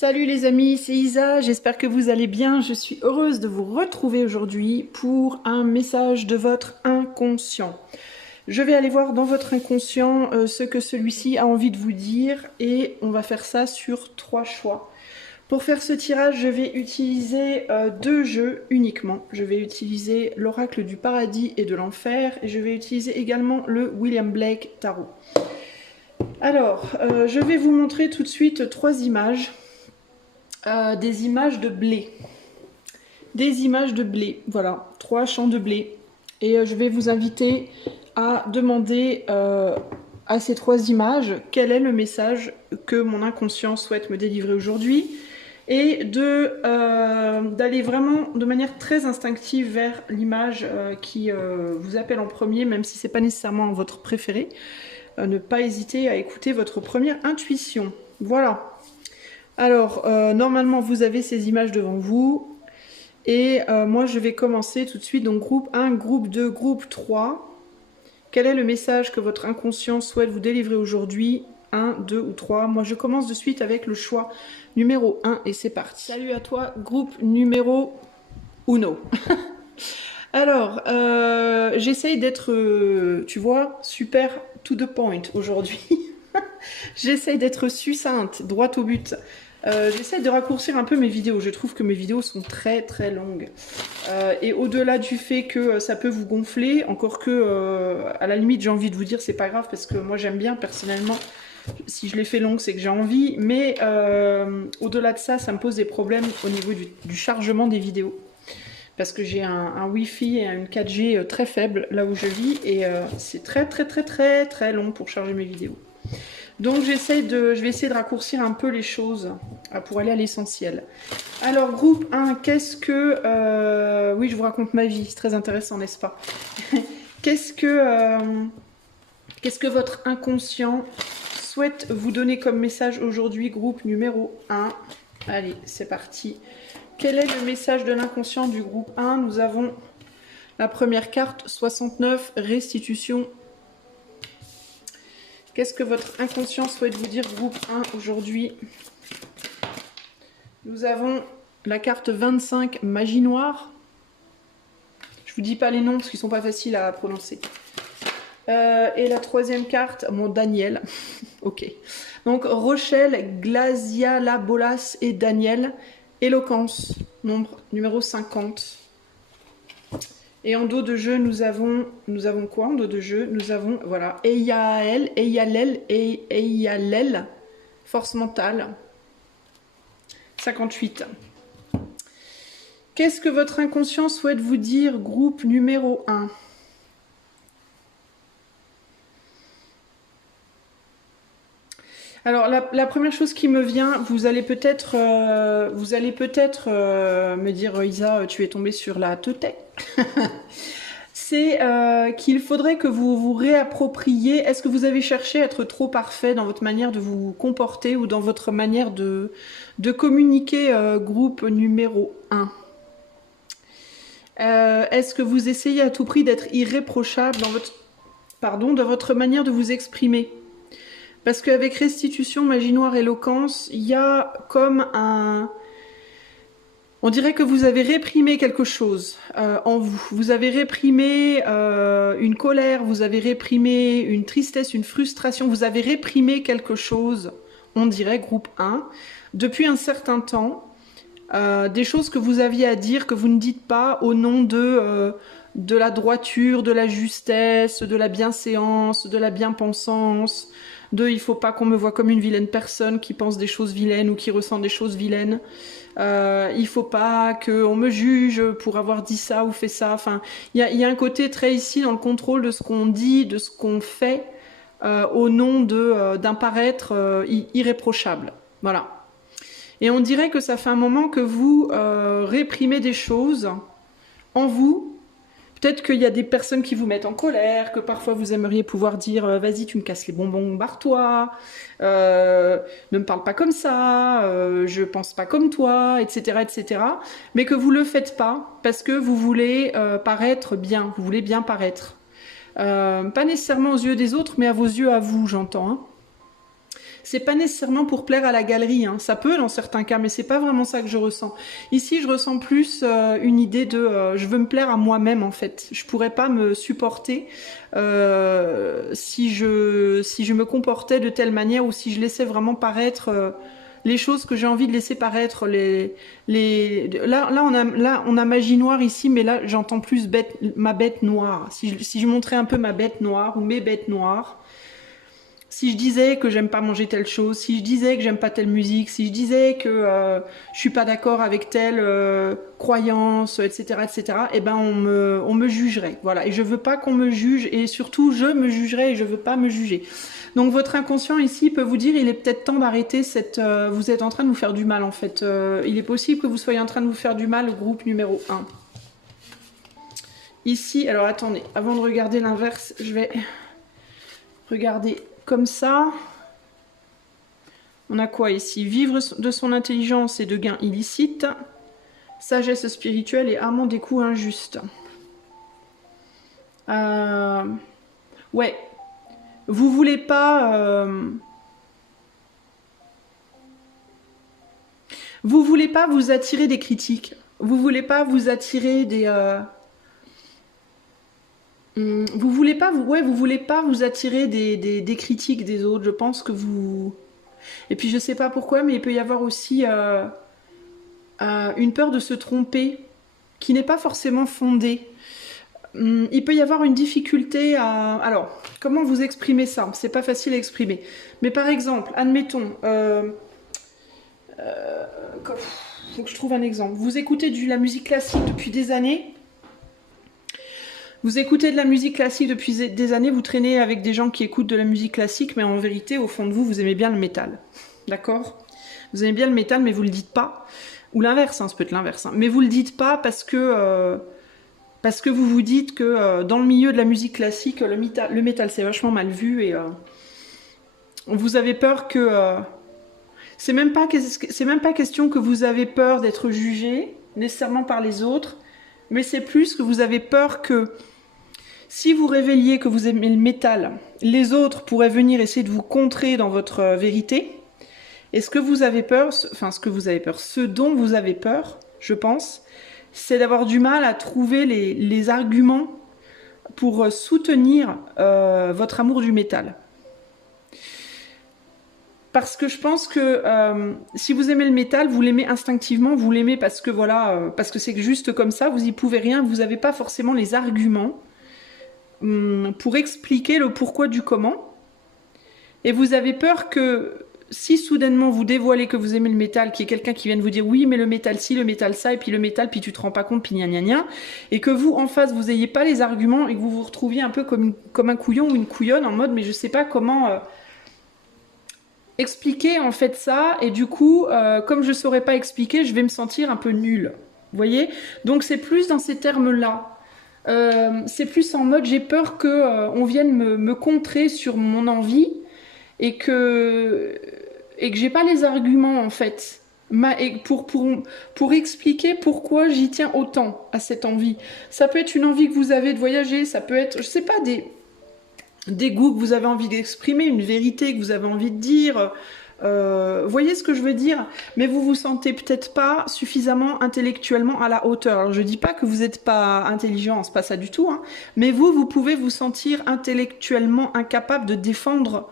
Salut les amis, c'est Isa, j'espère que vous allez bien. Je suis heureuse de vous retrouver aujourd'hui pour un message de votre inconscient. Je vais aller voir dans votre inconscient ce que celui-ci a envie de vous dire et on va faire ça sur 3 choix. Pour faire ce tirage, je vais utiliser 2 jeux uniquement. Je vais utiliser l'oracle du paradis et de l'enfer et je vais utiliser également le William Blake Tarot. Alors, je vais vous montrer tout de suite 3 images. Des images de blé. Des images de blé, voilà, 3 champs de blé. Et je vais vous inviter à demander à ces 3 images quel est le message que mon inconscient souhaite me délivrer aujourd'hui et d'aller vraiment de manière très instinctive vers l'image qui vous appelle en premier, même si c'est pas nécessairement votre préféré. Ne pas hésiter à écouter votre première intuition. Voilà. Alors, normalement, vous avez ces images devant vous. Et moi, je vais commencer tout de suite. Donc, groupe 1, groupe 2, groupe 3. Quel est le message que votre inconscient souhaite vous délivrer aujourd'hui? 1, 2 ou 3. Moi, je commence de suite avec le choix numéro 1 et c'est parti. Salut à toi, groupe numéro 1. Alors, j'essaye d'être, tu vois, super to the point aujourd'hui. J'essaye d'être succincte, droite au but. J'essaie de raccourcir un peu mes vidéos. Je trouve que mes vidéos sont très très longues. Et au-delà du fait que ça peut vous gonfler, encore que à la limite j'ai envie de vous dire c'est pas grave parce que moi j'aime bien personnellement. Si je les fais longues c'est que j'ai envie. Mais au-delà de ça, ça me pose des problèmes au niveau du chargement des vidéos. Parce que j'ai un Wi-Fi et une 4G très faible là où je vis. Et c'est très long pour charger mes vidéos. Donc je vais essayer de raccourcir un peu les choses pour aller à l'essentiel. Alors groupe 1, qu'est-ce que... oui, je vous raconte ma vie, c'est très intéressant, n'est-ce pas? Qu'est-ce que votre inconscient souhaite vous donner comme message aujourd'hui, groupe numéro 1? Allez, c'est parti. Quel est le message de l'inconscient du groupe 1? Nous avons la première carte, 69, restitution. Qu'est-ce que votre inconscient souhaite vous dire, groupe 1, aujourd'hui? Nous avons la carte 25, magie noire. Je vous dis pas les noms parce qu'ils sont pas faciles à prononcer. Et la troisième carte, mon Daniel. Ok. Donc Rochelle, Glaziala, Bolas et Daniel. Éloquence, nombre numéro 50. Et en dos de jeu, nous avons quoi en dos de jeu? Nous avons, voilà, Eyalel, force mentale, 58. Qu'est-ce que votre inconscient souhaite vous dire, groupe numéro 1? Alors, la première chose qui me vient, vous allez peut-être me dire, Isa, tu es tombée sur la tête. C'est qu'il faudrait que vous vous réappropriez. Est-ce que vous avez cherché à être trop parfait dans votre manière de vous comporter ou dans votre manière de communiquer, groupe numéro 1? Est-ce que vous essayez à tout prix d'être irréprochable dans votre manière de vous exprimer? Parce qu'avec restitution, magie noire, éloquence, il y a comme un... On dirait que vous avez réprimé quelque chose en vous. Vous avez réprimé une colère, vous avez réprimé une tristesse, une frustration. Vous avez réprimé quelque chose, on dirait, groupe 1, depuis un certain temps. Des choses que vous aviez à dire, que vous ne dites pas au nom de la droiture, de la justesse, de la bienséance, de la bien-pensance, il faut pas qu'on me voie comme une vilaine personne qui pense des choses vilaines ou qui ressent des choses vilaines. Il faut pas qu'on me juge pour avoir dit ça ou fait ça. Enfin, il y a un côté très ici dans le contrôle de ce qu'on dit, de ce qu'on fait, au nom d'un paraître irréprochable. Voilà. Et on dirait que ça fait un moment que vous réprimez des choses en vous. Peut-être qu'il y a des personnes qui vous mettent en colère, que parfois vous aimeriez pouvoir dire « Vas-y, tu me casses les bonbons, barre-toi, ne me parle pas comme ça, je pense pas comme toi, etc. etc. » Mais que vous le faites pas parce que vous voulez paraître bien, vous voulez bien paraître. Pas nécessairement aux yeux des autres, mais à vos yeux à vous, j'entends. Hein. C'est pas nécessairement pour plaire à la galerie, hein. Ça peut dans certains cas, mais c'est pas vraiment ça que je ressens. Ici, je ressens plus une idée de je veux me plaire à moi-même en fait. Je pourrais pas me supporter si je me comportais de telle manière ou si je laissais vraiment paraître les choses que j'ai envie de laisser paraître. Là, on a magie noire ici, mais là, j'entends plus ma bête noire. Si je montrais un peu ma bête noire ou mes bêtes noires. Si je disais que j'aime pas manger telle chose, si je disais que j'aime pas telle musique, si je disais que je suis pas d'accord avec telle croyance, etc., eh ben on me jugerait. Voilà. Et je veux pas qu'on me juge, et surtout je me jugerais et je veux pas me juger. Donc votre inconscient ici peut vous dire il est peut-être temps d'arrêter cette... vous êtes en train de vous faire du mal en fait. Il est possible que vous soyez en train de vous faire du mal, groupe numéro 1. Ici, alors attendez, avant de regarder l'inverse, je vais regarder comme ça. On a quoi ici? Vivre de son intelligence et de gains illicites, sagesse spirituelle et amant des coups injustes. Ouais. Vous voulez pas... Vous voulez pas vous attirer des critiques. Vous voulez pas vous attirer des... Vous voulez pas vous attirer des critiques des autres. Je pense que vous... Et puis je sais pas pourquoi, mais il peut y avoir aussi une peur de se tromper qui n'est pas forcément fondée. Il peut y avoir une difficulté à... Alors, comment vous exprimer ça? C'est pas facile à exprimer. Mais par exemple, admettons... faut que je trouve un exemple. Vous écoutez de la musique classique depuis des années. Vous écoutez de la musique classique depuis des années, vous traînez avec des gens qui écoutent de la musique classique, mais en vérité, au fond de vous, vous aimez bien le métal. D'accord? Vous aimez bien le métal, mais vous le dites pas. Ou l'inverse, hein, ça peut être l'inverse. Hein. Mais vous le dites pas parce que vous vous dites que dans le milieu de la musique classique, le métal c'est vachement mal vu et vous avez peur que... c'est même pas question que vous avez peur d'être jugé, nécessairement par les autres, mais c'est plus que vous avez peur que si vous révéliez que vous aimez le métal, les autres pourraient venir essayer de vous contrer dans votre vérité. Et ce que vous avez peur, ce dont vous avez peur, je pense, c'est d'avoir du mal à trouver les arguments pour soutenir votre amour du métal. Parce que je pense que si vous aimez le métal, vous l'aimez instinctivement, vous l'aimez parce que voilà, parce que c'est juste comme ça, vous y pouvez rien, vous n'avez pas forcément les arguments pour expliquer le pourquoi du comment. Et vous avez peur que si soudainement vous dévoilez que vous aimez le métal, qu'il y ait quelqu'un qui vienne vous dire oui mais le métal ci, le métal ça, et puis le métal, puis tu te rends pas compte, puis gna gna gna, et que vous en face vous ayez pas les arguments et que vous vous retrouviez un peu comme un couillon ou une couillonne en mode mais je sais pas comment... expliquer en fait ça, et du coup, comme je saurais pas expliquer, je vais me sentir un peu nulle. Vous voyez? Donc c'est plus dans ces termes-là. C'est plus en mode j'ai peur que on vienne me contrer sur mon envie et que j'ai pas les arguments en fait. Pour expliquer pourquoi j'y tiens autant à cette envie. Ça peut être une envie que vous avez de voyager, ça peut être, je sais pas, des goûts que vous avez envie d'exprimer, une vérité que vous avez envie de dire. Voyez ce que je veux dire? Mais vous vous sentez peut-être pas suffisamment intellectuellement à la hauteur. Alors je dis pas que vous n'êtes pas intelligent, c'est pas ça du tout, hein. Mais vous pouvez vous sentir intellectuellement incapable de défendre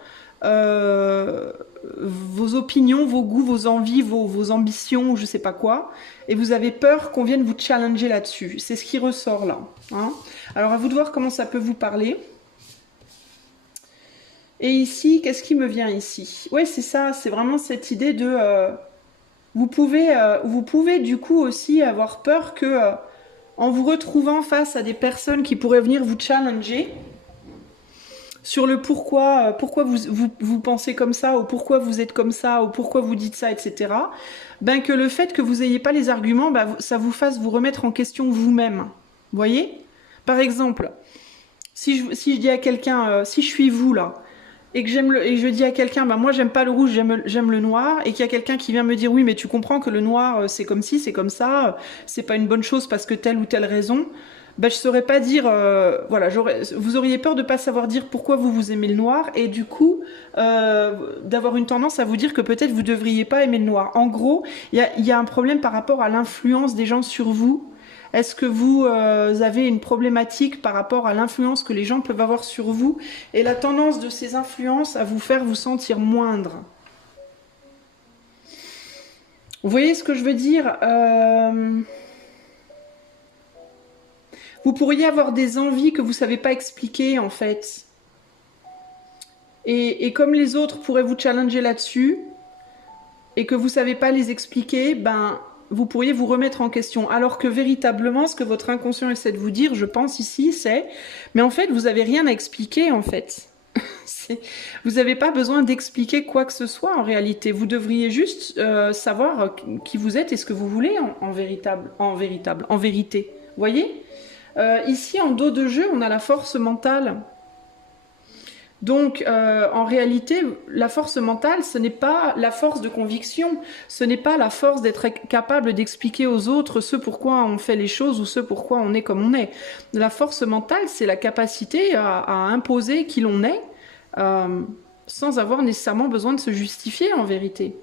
vos opinions, vos goûts, vos envies, vos ambitions, je sais pas quoi. Et vous avez peur qu'on vienne vous challenger là-dessus. C'est ce qui ressort là, hein. Alors à vous de voir comment ça peut vous parler. Et ici, qu'est-ce qui me vient ici? Ouais, c'est ça, c'est vraiment cette idée de... vous pouvez du coup aussi avoir peur que, en vous retrouvant face à des personnes qui pourraient venir vous challenger sur le pourquoi vous pensez comme ça, ou pourquoi vous êtes comme ça, ou pourquoi vous dites ça, etc. Ben que le fait que vous n'ayez pas les arguments, ben, ça vous fasse vous remettre en question vous-même. Vous voyez? Par exemple, si je dis à quelqu'un, si je suis vous là, et que je dis à quelqu'un, bah moi j'aime pas le rouge, j'aime le noir, et qu'il y a quelqu'un qui vient me dire oui mais tu comprends que le noir c'est comme ci, c'est comme ça, c'est pas une bonne chose parce que telle ou telle raison, ben, je saurais pas dire, voilà, vous auriez peur de pas savoir dire pourquoi vous aimez le noir et du coup d'avoir une tendance à vous dire que peut-être vous devriez pas aimer le noir. En gros, il y a un problème par rapport à l'influence des gens sur vous. Est-ce que vous avez une problématique par rapport à l'influence que les gens peuvent avoir sur vous et la tendance de ces influences à vous faire vous sentir moindre? Vous voyez ce que je veux dire? Vous pourriez avoir des envies que vous ne savez pas expliquer en fait. Et comme les autres pourraient vous challenger là-dessus et que vous ne savez pas les expliquer, ben vous pourriez vous remettre en question. Alors que véritablement, ce que votre inconscient essaie de vous dire, je pense ici, c'est mais en fait, vous n'avez rien à expliquer en fait. Vous n'avez pas besoin d'expliquer quoi que ce soit en réalité. Vous devriez juste savoir qui vous êtes et ce que vous voulez en vérité. Vous voyez? Ici, en dos de jeu, on a la force mentale. Donc, en réalité, la force mentale, ce n'est pas la force de conviction, ce n'est pas la force d'être capable d'expliquer aux autres ce pourquoi on fait les choses ou ce pourquoi on est comme on est. La force mentale, c'est la capacité à imposer qui l'on est, sans avoir nécessairement besoin de se justifier en vérité.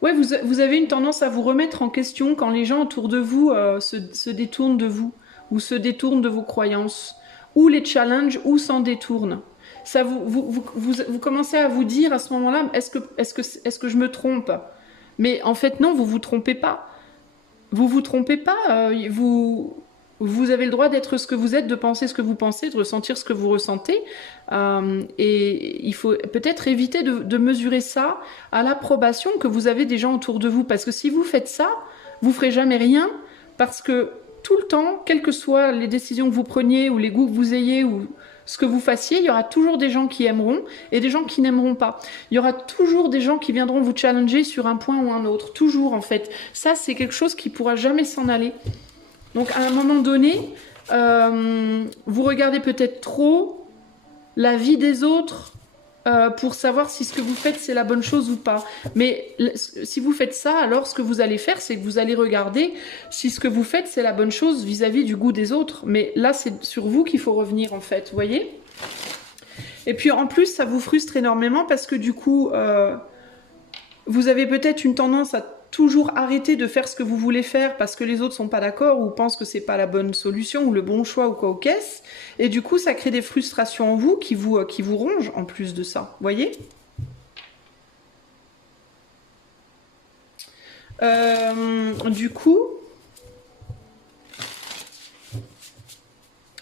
Ouais, vous avez une tendance à vous remettre en question quand les gens autour de vous se détournent de vous, ou se détournent de vos croyances, ou les challenge, ou s'en détournent. Ça vous commencez à vous dire à ce moment-là, est-ce que je me trompe? Mais en fait, non, vous vous trompez pas. Vous vous trompez pas. Vous avez le droit d'être ce que vous êtes, de penser ce que vous pensez, de ressentir ce que vous ressentez. Et il faut peut-être éviter de mesurer ça à l'approbation que vous avez des gens autour de vous. Parce que si vous faites ça, vous ferez jamais rien. Parce que tout le temps, quelles que soient les décisions que vous preniez ou les goûts que vous ayez ou ce que vous fassiez, il y aura toujours des gens qui aimeront et des gens qui n'aimeront pas. Il y aura toujours des gens qui viendront vous challenger sur un point ou un autre. Toujours, en fait. Ça, c'est quelque chose qui pourra jamais s'en aller. Donc, à un moment donné, vous regardez peut-être trop la vie des autres pour savoir si ce que vous faites, c'est la bonne chose ou pas. Mais si vous faites ça, alors ce que vous allez faire, c'est que vous allez regarder si ce que vous faites, c'est la bonne chose vis-à-vis du goût des autres. Mais là, c'est sur vous qu'il faut revenir, en fait, vous voyez? Et puis, en plus, ça vous frustre énormément parce que du coup, vous avez peut-être une tendance à toujours arrêter de faire ce que vous voulez faire parce que les autres sont pas d'accord ou pensent que c'est pas la bonne solution ou le bon choix ou quoi au caisse. Et du coup, ça crée des frustrations en vous qui vous rongent en plus de ça. Vous voyez? Du coup,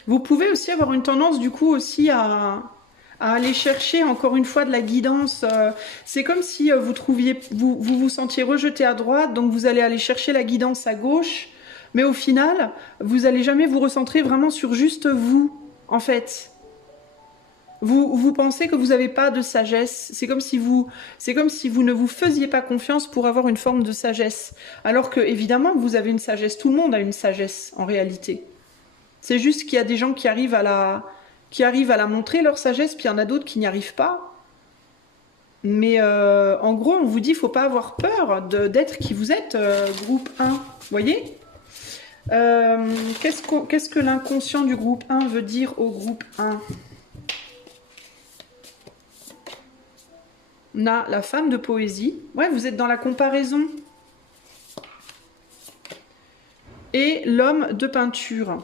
vous pouvez aussi avoir une tendance du coup aussi à aller chercher encore une fois de la guidance. C'est comme si vous sentiez rejeté à droite, donc vous allez aller chercher la guidance à gauche, mais au final, vous n'allez jamais vous recentrer vraiment sur juste vous, en fait. Vous pensez que vous n'avez pas de sagesse. C'est comme si vous ne vous faisiez pas confiance pour avoir une forme de sagesse. Alors que, évidemment, vous avez une sagesse. Tout le monde a une sagesse, en réalité. C'est juste qu'il y a des gens qui arrivent à la montrer, leur sagesse, puis il y en a d'autres qui n'y arrivent pas. Mais en gros, on vous dit, il ne faut pas avoir peur d'être qui vous êtes, groupe 1. Vous voyez? Qu'est-ce que l'inconscient du groupe 1 veut dire au groupe 1? On a la femme de poésie. Ouais, vous êtes dans la comparaison. Et l'homme de peinture.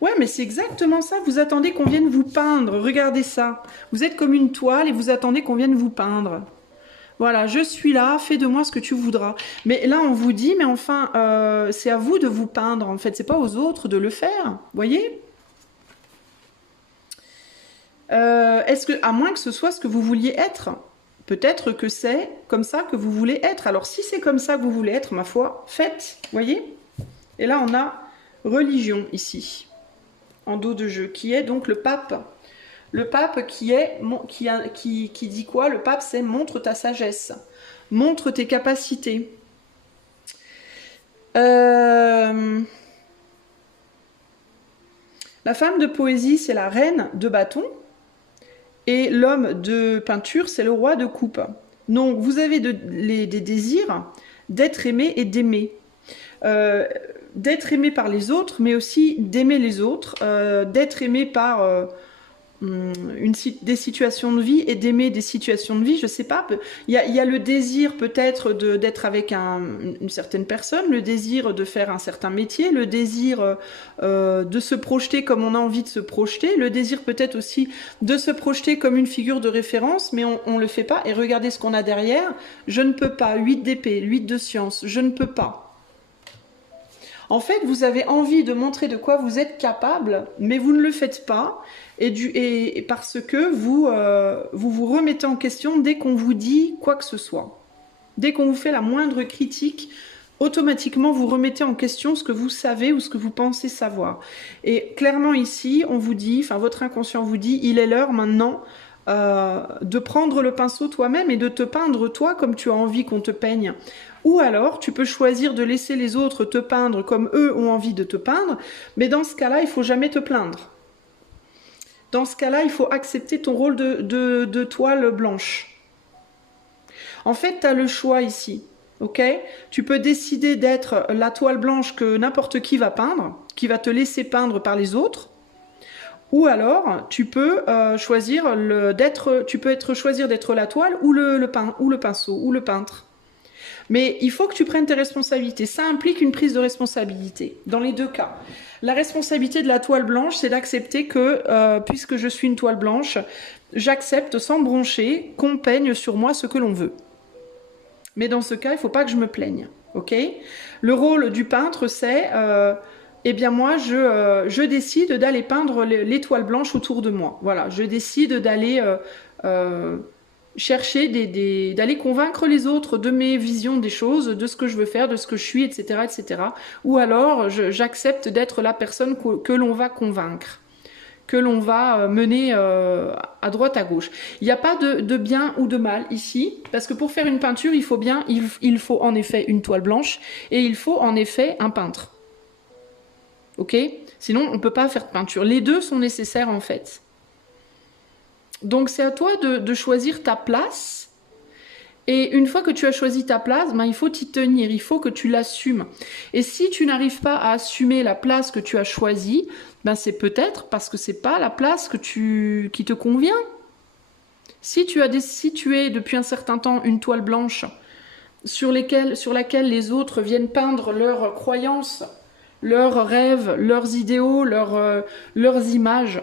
Ouais, mais c'est exactement ça. Vous attendez qu'on vienne vous peindre. Regardez ça. Vous êtes comme une toile et vous attendez qu'on vienne vous peindre. Voilà, je suis là, fais de moi ce que tu voudras. Mais là, on vous dit, mais enfin, c'est à vous de vous peindre, en fait. C'est pas aux autres de le faire. Vous voyez? Est-ce que, à moins que ce soit ce que vous vouliez être, peut-être que c'est comme ça que vous voulez être. Alors, si c'est comme ça que vous voulez être, ma foi, faites. Vous voyez? Et là, on a religion ici, en dos de jeu, qui est donc le pape. Le pape qui dit quoi? Le pape, c'est montre ta sagesse, montre tes capacités. La femme de poésie, c'est la reine de bâton. Et l'homme de peinture, c'est le roi de coupe. Donc, vous avez des désirs d'être aimé et d'aimer. D'être aimé par les autres, mais aussi d'aimer les autres, d'être aimé par des situations de vie et d'aimer des situations de vie, je sais pas. Il y a le désir peut-être d'être avec une certaine personne, le désir de faire un certain métier, le désir de se projeter comme on a envie de se projeter, le désir peut-être aussi de se projeter comme une figure de référence, mais on le fait pas. Et regardez ce qu'on a derrière. Je ne peux pas. 8 d'épée, 8 de science. Je ne peux pas. En fait, vous avez envie de montrer de quoi vous êtes capable, mais vous ne le faites pas, et parce que vous remettez en question dès qu'on vous dit quoi que ce soit. Dès qu'on vous fait la moindre critique, automatiquement vous remettez en question ce que vous savez ou ce que vous pensez savoir. Et clairement ici, on vous dit, enfin votre inconscient vous dit, il est l'heure maintenant de prendre le pinceau toi-même et de te peindre toi comme tu as envie qu'on te peigne. Ou alors, tu peux choisir de laisser les autres te peindre comme eux ont envie de te peindre, mais dans ce cas-là, il faut jamais te plaindre. Dans ce cas-là, il faut accepter ton rôle de toile blanche. En fait, tu as le choix ici, ok? Tu peux décider d'être la toile blanche que n'importe qui va peindre, qui va te laisser peindre par les autres, ou alors, tu peux choisir d'être la toile ou le pinceau ou le peintre. Mais il faut que tu prennes tes responsabilités. Ça implique une prise de responsabilité, dans les deux cas. La responsabilité de la toile blanche, c'est d'accepter que, puisque je suis une toile blanche, j'accepte sans broncher qu'on peigne sur moi ce que l'on veut. Mais dans ce cas, il ne faut pas que je me plaigne. Ok ? Le rôle du peintre, c'est, eh bien moi, je décide d'aller peindre les toiles blanches autour de moi. Voilà, je décide d'aller... chercher d'aller convaincre les autres de mes visions des choses, de ce que je veux faire, de ce que je suis, etc. etc. Ou alors, j'accepte d'être la personne que l'on va convaincre, que l'on va mener à droite, à gauche. Il n'y a pas de bien ou de mal ici, parce que pour faire une peinture, il faut en effet une toile blanche, et il faut en effet un peintre. Ok ? Sinon, on ne peut pas faire de peinture. Les deux sont nécessaires en fait. Donc c'est à toi de choisir ta place, et une fois que tu as choisi ta place, ben, il faut t'y tenir, il faut que tu l'assumes. Et si tu n'arrives pas à assumer la place que tu as choisie, ben, c'est peut-être parce que c'est pas la place qui te convient. Si tu es depuis un certain temps une toile blanche sur laquelle les autres viennent peindre leurs croyances, leurs rêves, leurs idéaux, leurs images,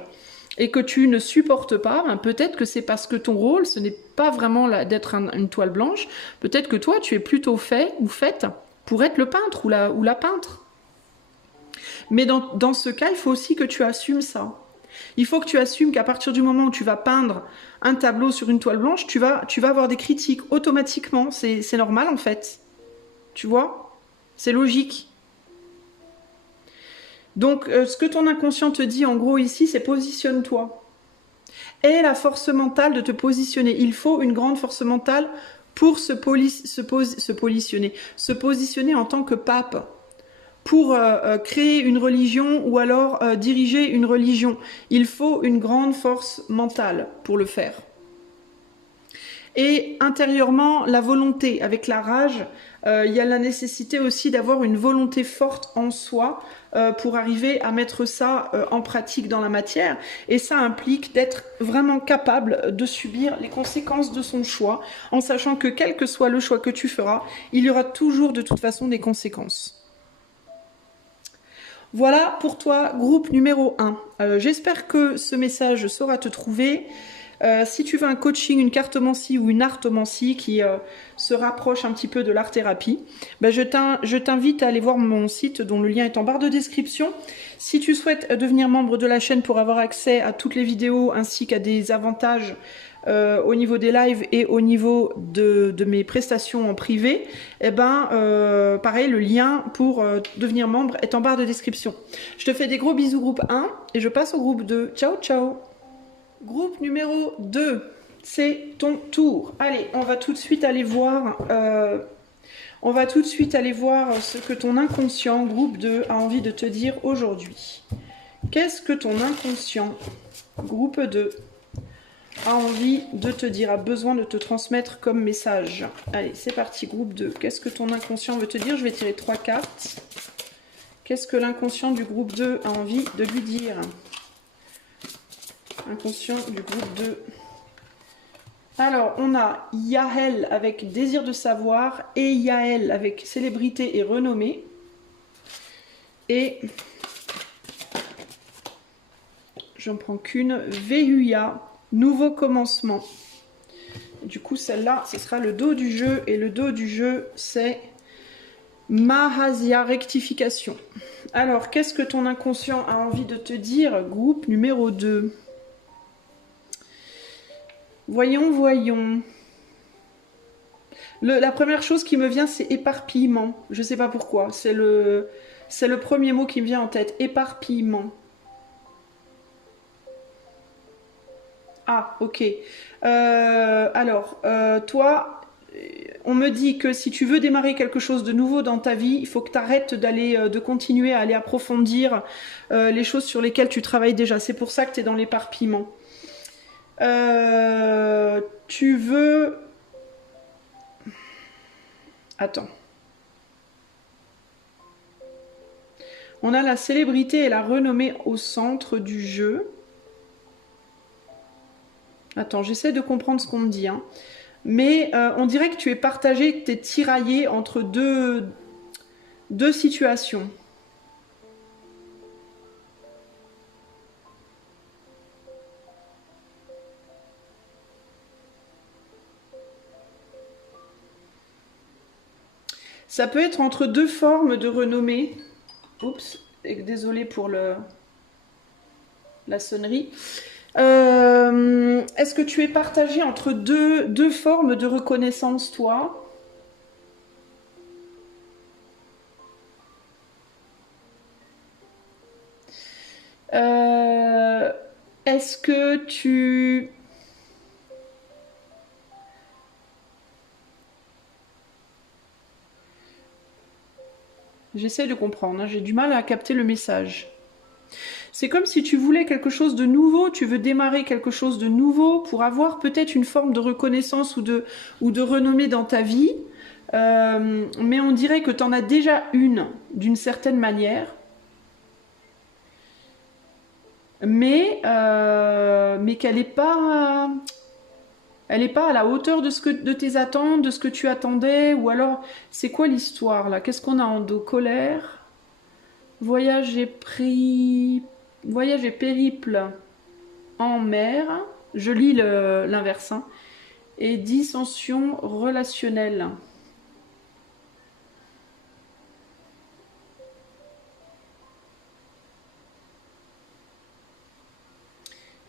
et que tu ne supportes pas, ben peut-être que c'est parce que ton rôle, ce n'est pas vraiment d'être une toile blanche, peut-être que toi, tu es plutôt fait ou faite pour être le peintre ou la peintre. Mais dans ce cas, il faut aussi que tu assumes ça. Il faut que tu assumes qu'à partir du moment où tu vas peindre un tableau sur une toile blanche, tu vas avoir des critiques automatiquement, c'est normal en fait. Tu vois ? C'est logique. Donc, ce que ton inconscient te dit, en gros, ici, c'est positionne-toi. Aie la force mentale de te positionner. Il faut une grande force mentale pour se positionner en tant que pape, pour créer une religion ou alors diriger une religion. Il faut une grande force mentale pour le faire. Et intérieurement, la volonté, avec la rage, il y a la nécessité aussi d'avoir une volonté forte en soi pour arriver à mettre ça en pratique dans la matière. Et ça implique d'être vraiment capable de subir les conséquences de son choix, en sachant que quel que soit le choix que tu feras, il y aura toujours de toute façon des conséquences. Voilà pour toi, groupe numéro 1. J'espère que ce message saura te trouver. Si tu veux un coaching, une cartomancie ou une artomancie qui se rapproche un petit peu de l'art-thérapie, ben je t'invite à aller voir mon site dont le lien est en barre de description. Si tu souhaites devenir membre de la chaîne pour avoir accès à toutes les vidéos ainsi qu'à des avantages au niveau des lives et au niveau de mes prestations en privé, eh ben, pareil, le lien pour devenir membre est en barre de description. Je te fais des gros bisous groupe 1 et je passe au groupe 2. Ciao, ciao! Groupe numéro 2, c'est ton tour. Allez, on va tout de suite aller voir ce que ton inconscient, groupe 2, a envie de te dire aujourd'hui. Qu'est-ce que ton inconscient, groupe 2, a envie de te dire, a besoin de te transmettre comme message? Allez, c'est parti, groupe 2. Qu'est-ce que ton inconscient veut te dire? Je vais tirer 3 cartes. Qu'est-ce que l'inconscient du groupe 2 a envie de lui dire? Inconscient du groupe 2. Alors, on a Yael avec désir de savoir et Yael avec célébrité et renommée. Et j'en prends qu'une, Vehuya, nouveau commencement. Du coup, celle-là, ce sera le dos du jeu. Et le dos du jeu, c'est Mahasia, rectification. Alors, qu'est-ce que ton inconscient a envie de te dire? Groupe numéro 2. Voyons, voyons. La première chose qui me vient, c'est éparpillement. Je ne sais pas pourquoi. C'est le premier mot qui me vient en tête. Éparpillement. Ah, ok. Alors, toi, on me dit que si tu veux démarrer quelque chose de nouveau dans ta vie, il faut que tu arrêtes de continuer à aller approfondir les choses sur lesquelles tu travailles déjà. C'est pour ça que tu es dans l'éparpillement. Tu veux... Attends. On a la célébrité et la renommée au centre du jeu. Attends, j'essaie de comprendre ce qu'on me dit. Hein. Mais on dirait que tu es partagé, que tu es tiraillé entre deux situations. Ça peut être entre deux formes de renommée. Oups, désolé pour la sonnerie. Est-ce que tu es partagé entre deux formes de reconnaissance, toi? Est-ce que tu... J'essaie de comprendre, hein, j'ai du mal à capter le message. C'est comme si tu voulais quelque chose de nouveau, tu veux démarrer quelque chose de nouveau pour avoir peut-être une forme de reconnaissance ou de renommée dans ta vie. Mais on dirait que tu en as déjà une d'une certaine manière. Mais qu'elle n'est pas... Elle n'est pas à la hauteur de tes attentes, de ce que tu attendais, ou alors, c'est quoi l'histoire là? Qu'est-ce qu'on a en dos? Colère, voyage et périple en mer, je lis l'inverse, hein, et dissension relationnelle.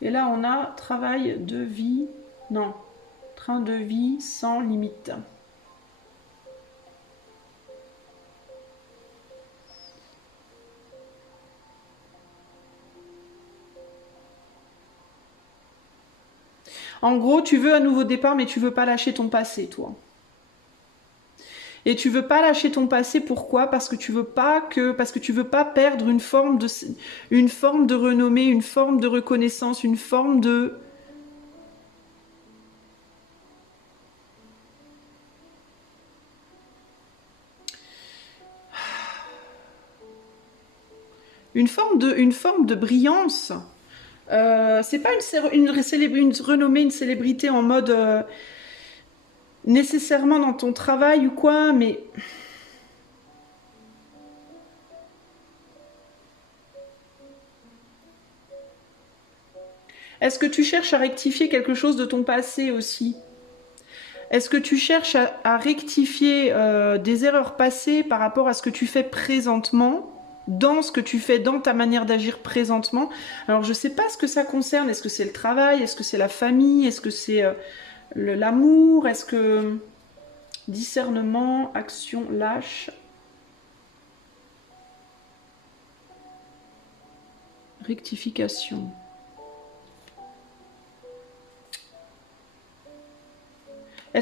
Et là, on a travail de vie, non, train de vie sans limite. En gros, tu veux un nouveau départ, mais tu veux pas lâcher ton passé, toi. Et tu veux pas lâcher ton passé, pourquoi? Parce que tu veux pas perdre une forme de renommée, une forme de reconnaissance, une forme de... Une forme de brillance. C'est pas une renommée, une célébrité en mode nécessairement dans ton travail ou quoi, mais est-ce que tu cherches à rectifier quelque chose de ton passé aussi? Est-ce que tu cherches à rectifier des erreurs passées par rapport à ce que tu fais présentement, dans ce que tu fais, dans ta manière d'agir présentement? Alors je ne sais pas ce que ça concerne. Est-ce que c'est le travail? Est-ce que c'est la famille? Est-ce que c'est l'amour? Est-ce que discernement, action, lâche, rectification?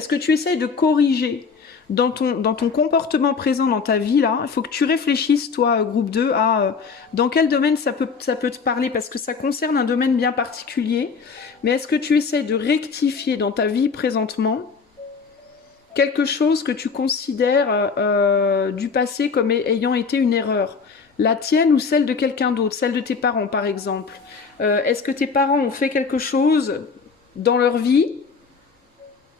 est-ce que tu essayes de corriger dans ton comportement présent dans ta vie, là? Il faut que tu réfléchisses, toi, groupe 2, à dans quel domaine ça peut te parler, parce que ça concerne un domaine bien particulier. Mais est-ce que tu essayes de rectifier dans ta vie présentement quelque chose que tu considères du passé comme ayant été une erreur? La tienne ou celle de quelqu'un d'autre, celle de tes parents par exemple. Est-ce que tes parents ont fait quelque chose dans leur vie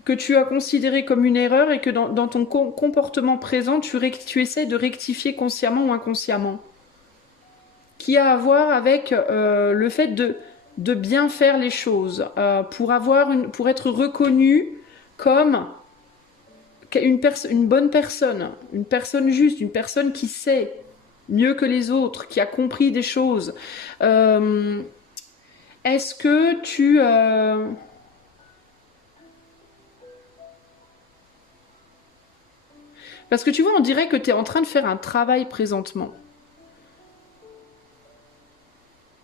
que tu as considéré comme une erreur et que dans ton comportement présent, tu essaies de rectifier consciemment ou inconsciemment? Qui a à voir avec le fait de bien faire les choses, pour être reconnu comme une bonne personne, une personne juste, une personne qui sait mieux que les autres, qui a compris des choses. Est-ce que tu... Parce que tu vois, on dirait que tu es en train de faire un travail présentement.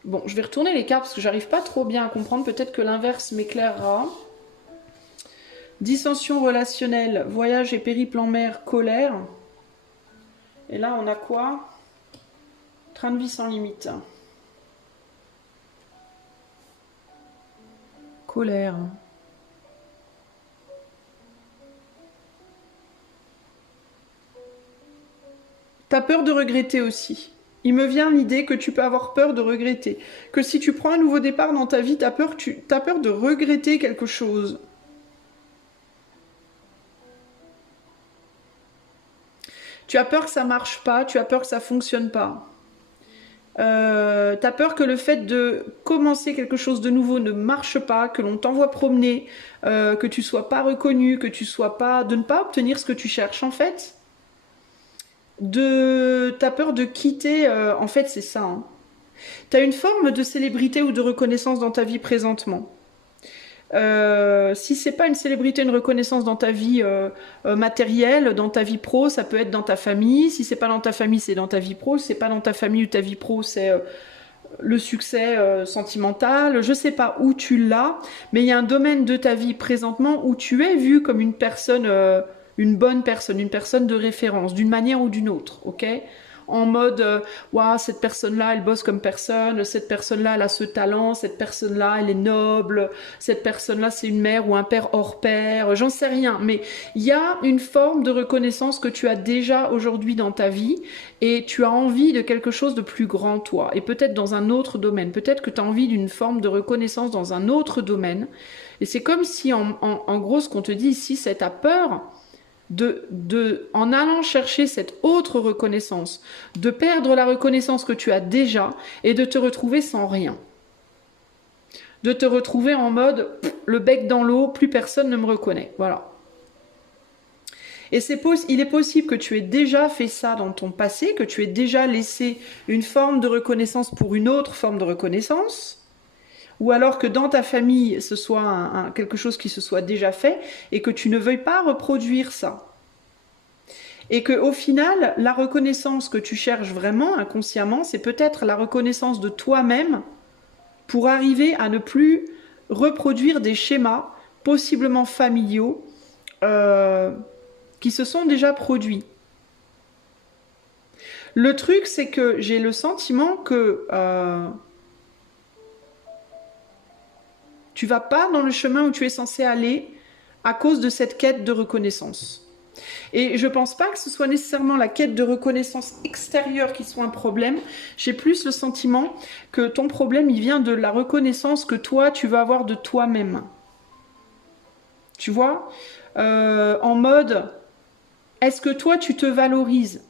Bon, je vais retourner les cartes parce que j'arrive pas trop bien à comprendre. Peut-être que l'inverse m'éclairera. Dissension relationnelle, voyage et périple en mer, colère. Et là, on a quoi? Train de vie sans limite. Colère. T'as peur de regretter aussi. Il me vient l'idée que tu peux avoir peur de regretter. Que si tu prends un nouveau départ dans ta vie, t'as peur de regretter quelque chose. Tu as peur que ça marche pas, tu as peur que ça fonctionne pas. T'as peur que le fait de commencer quelque chose de nouveau ne marche pas, que l'on t'envoie promener, que tu sois pas reconnu, que tu sois pas, de ne pas obtenir ce que tu cherches en fait. T'as peur de quitter, en fait c'est ça. Hein. T'as une forme de célébrité ou de reconnaissance dans ta vie présentement. Si c'est pas une célébrité, une reconnaissance dans ta vie matérielle, dans ta vie pro, ça peut être dans ta famille. Si c'est pas dans ta famille, c'est dans ta vie pro. Si c'est pas dans ta famille ou ta vie pro, c'est le succès sentimental. Je sais pas où tu l'as, mais il y a un domaine de ta vie présentement où tu es vu comme une personne, une bonne personne, une personne de référence, d'une manière ou d'une autre, ok? En mode, waouh, cette personne-là, elle bosse comme personne, cette personne-là, elle a ce talent, cette personne-là, elle est noble, cette personne-là, c'est une mère ou un père hors pair, j'en sais rien. Mais il y a une forme de reconnaissance que tu as déjà aujourd'hui dans ta vie et tu as envie de quelque chose de plus grand, toi. Et peut-être dans un autre domaine. Peut-être que tu as envie d'une forme de reconnaissance dans un autre domaine. Et c'est comme si, en gros, ce qu'on te dit ici, c'est ta peur en allant chercher cette autre reconnaissance, de perdre la reconnaissance que tu as déjà et de te retrouver sans rien. De te retrouver en mode le bec dans l'eau, plus personne ne me reconnaît. Voilà. Et il est possible que tu aies déjà fait ça dans ton passé, que tu aies déjà laissé une forme de reconnaissance pour une autre forme de reconnaissance. Ou alors que dans ta famille, ce soit quelque chose qui se soit déjà fait et que tu ne veuilles pas reproduire ça. Et qu'au final, la reconnaissance que tu cherches vraiment inconsciemment, c'est peut-être la reconnaissance de toi-même pour arriver à ne plus reproduire des schémas possiblement familiaux qui se sont déjà produits. Le truc, c'est que j'ai le sentiment que tu vas pas dans le chemin où tu es censé aller à cause de cette quête de reconnaissance. Et je pense pas que ce soit nécessairement la quête de reconnaissance extérieure qui soit un problème. J'ai plus le sentiment que ton problème, il vient de la reconnaissance que toi, tu vas avoir de toi-même. Tu vois, en mode, est-ce que toi, tu te valorises?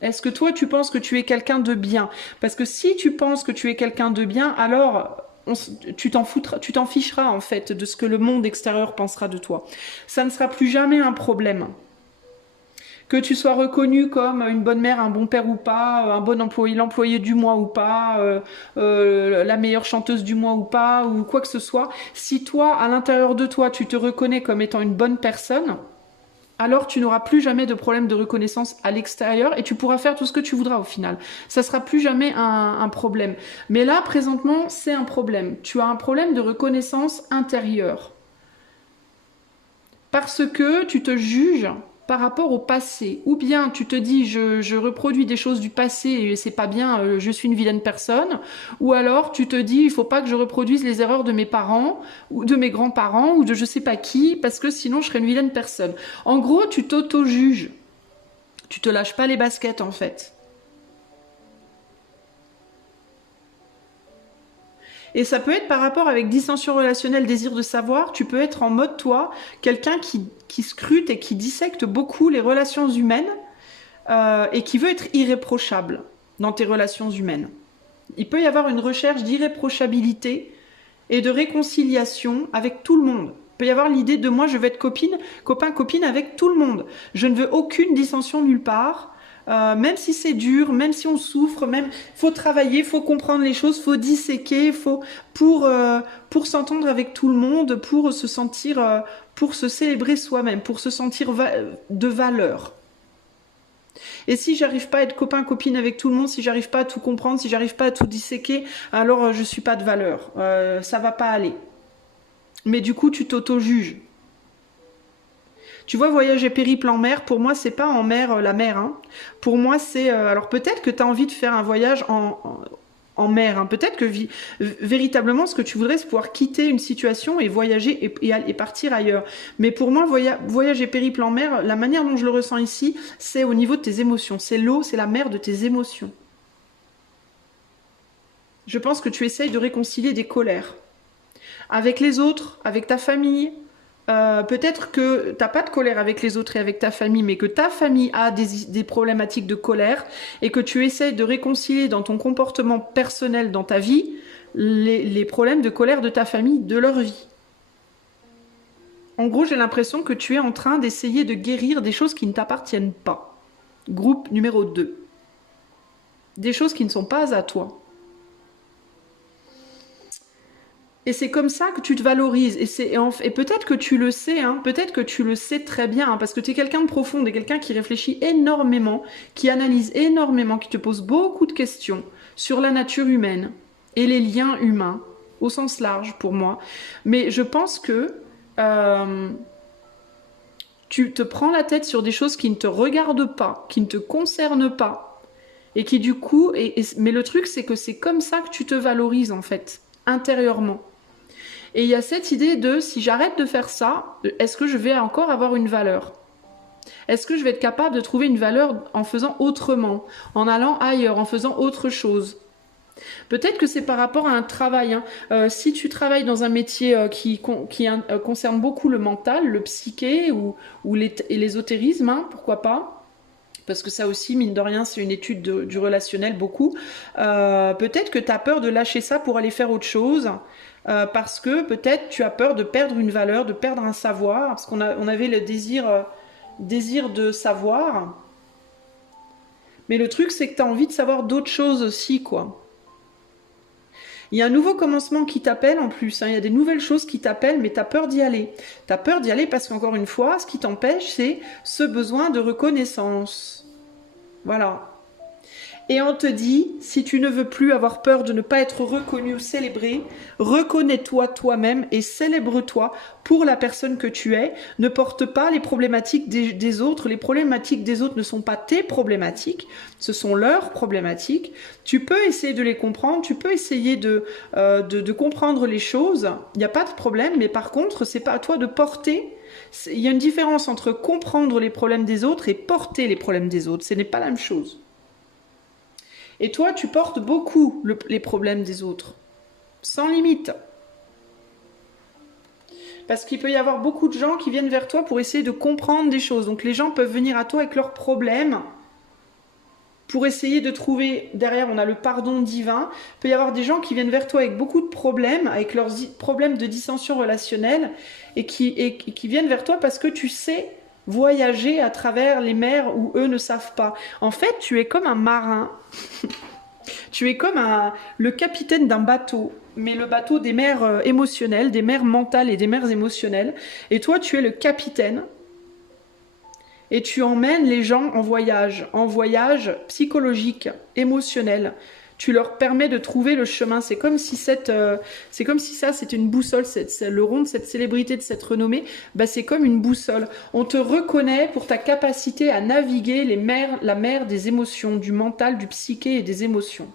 Est-ce que toi, tu penses que tu es quelqu'un de bien? Parce que si tu penses que tu es quelqu'un de bien, alors tu t'en ficheras en fait de ce que le monde extérieur pensera de toi. Ça ne sera plus jamais un problème. Que tu sois reconnu comme une bonne mère, un bon père ou pas, un bon employé, l'employé du mois ou pas, la meilleure chanteuse du mois ou pas, ou quoi que ce soit, si toi, à l'intérieur de toi, tu te reconnais comme étant une bonne personne, alors tu n'auras plus jamais de problème de reconnaissance à l'extérieur et tu pourras faire tout ce que tu voudras au final. Ça sera plus jamais un problème. Mais là, présentement, c'est un problème. Tu as un problème de reconnaissance intérieure. parce que tu te juges par rapport au passé. Ou bien tu te dis je reproduis des choses du passé et c'est pas bien, je suis une vilaine personne. Ou alors tu te dis il faut pas que je reproduise les erreurs de mes parents ou de mes grands-parents ou de je sais pas qui parce que sinon je serais une vilaine personne. En gros, tu t'auto-juges. Tu te lâches pas les baskets en fait. Et ça peut être par rapport avec dissension relationnelle, désir de savoir, tu peux être en mode, toi, quelqu'un qui scrute et qui dissecte beaucoup les relations humaines et qui veut être irréprochable dans tes relations humaines. Il peut y avoir une recherche d'irréprochabilité et de réconciliation avec tout le monde. Il peut y avoir l'idée de moi, je vais être copain, copine avec tout le monde. Je ne veux aucune dissension nulle part. Même si c'est dur, même si on souffre, même faut travailler, faut comprendre les choses, faut disséquer, pour s'entendre avec tout le monde, pour se sentir, pour se célébrer soi-même, pour se sentir de valeur. Et si j'arrive pas à être copain, copine avec tout le monde, si j'arrive pas à tout comprendre, si j'arrive pas à tout disséquer, alors je suis pas de valeur. Ça va pas aller. Mais du coup, tu t'auto-juges. Tu vois, voyager périple en mer, pour moi, c'est pas en mer, la mer. Hein. Pour moi, c'est... alors peut-être que tu as envie de faire un voyage en mer. Hein. Peut-être que véritablement, ce que tu voudrais, c'est pouvoir quitter une situation et voyager et partir ailleurs. Mais pour moi, voyager périple en mer, la manière dont je le ressens ici, c'est au niveau de tes émotions. C'est l'eau, c'est la mer de tes émotions. Je pense que tu essayes de réconcilier des colères. Avec les autres, avec ta famille... peut-être que t'as pas de colère avec les autres et avec ta famille, mais que ta famille a des problématiques de colère et que tu essayes de réconcilier dans ton comportement personnel dans ta vie les problèmes de colère de ta famille, de leur vie. En gros, j'ai l'impression que tu es en train d'essayer de guérir des choses qui ne t'appartiennent pas. Groupe numéro 2. Des choses qui ne sont pas à toi. Et c'est comme ça que tu te valorises. Et peut-être que tu le sais, hein, peut-être que tu le sais très bien, hein, parce que tu es quelqu'un de profond, et quelqu'un qui réfléchit énormément, qui analyse énormément, qui te pose beaucoup de questions sur la nature humaine et les liens humains, au sens large pour moi. Mais je pense que tu te prends la tête sur des choses qui ne te regardent pas, qui ne te concernent pas, et qui du coup... mais le truc, c'est que c'est comme ça que tu te valorises, en fait, intérieurement. Et il y a cette idée de, si j'arrête de faire ça, est-ce que je vais encore avoir une valeur? Est-ce que je vais être capable de trouver une valeur en faisant autrement, en allant ailleurs, en faisant autre chose? Peut-être que c'est par rapport à un travail. Hein. Si tu travailles dans un métier qui concerne beaucoup le mental, le psyché ou l'ésotérisme, hein, pourquoi pas? Parce que ça aussi, mine de rien, c'est une étude du relationnel beaucoup. Peut-être que tu as peur de lâcher ça pour aller faire autre chose. Parce que peut-être tu as peur de perdre une valeur, de perdre un savoir, parce qu'on avait le désir de savoir. Mais le truc, c'est que tu as envie de savoir d'autres choses aussi, quoi. Il y a un nouveau commencement qui t'appelle en plus, hein. Il y a des nouvelles choses qui t'appellent, mais tu as peur d'y aller. Tu as peur d'y aller parce qu'encore une fois, ce qui t'empêche, c'est ce besoin de reconnaissance. Voilà. Et on te dit, si tu ne veux plus avoir peur de ne pas être reconnu ou célébré, reconnais-toi toi-même et célèbre-toi pour la personne que tu es. Ne porte pas les problématiques des autres. Les problématiques des autres ne sont pas tes problématiques, ce sont leurs problématiques. Tu peux essayer de les comprendre, tu peux essayer de comprendre les choses. Il n'y a pas de problème, mais par contre, c'est pas à toi de porter. Il y a une différence entre comprendre les problèmes des autres et porter les problèmes des autres. Ce n'est pas la même chose. Et toi, tu portes beaucoup les problèmes des autres, sans limite. Parce qu'il peut y avoir beaucoup de gens qui viennent vers toi pour essayer de comprendre des choses. Donc les gens peuvent venir à toi avec leurs problèmes pour essayer de trouver, derrière on a le pardon divin. Il peut y avoir des gens qui viennent vers toi avec beaucoup de problèmes, avec leurs problèmes de dissension relationnelle, et qui viennent vers toi parce que tu sais voyager à travers les mers où eux ne savent pas. En fait, tu es comme un marin. Tu es comme le capitaine d'un bateau, mais le bateau des mers émotionnelles, des mers mentales et des mers émotionnelles. Et toi, tu es le capitaine. Et tu emmènes les gens en voyage psychologique, émotionnel. Tu leur permets de trouver le chemin. C'est comme si c'est comme si ça, c'était une boussole. Le rond de cette célébrité, de cette renommée, bah, c'est comme une boussole. On te reconnaît pour ta capacité à naviguer la mer des émotions, du mental, du psyché et des émotions.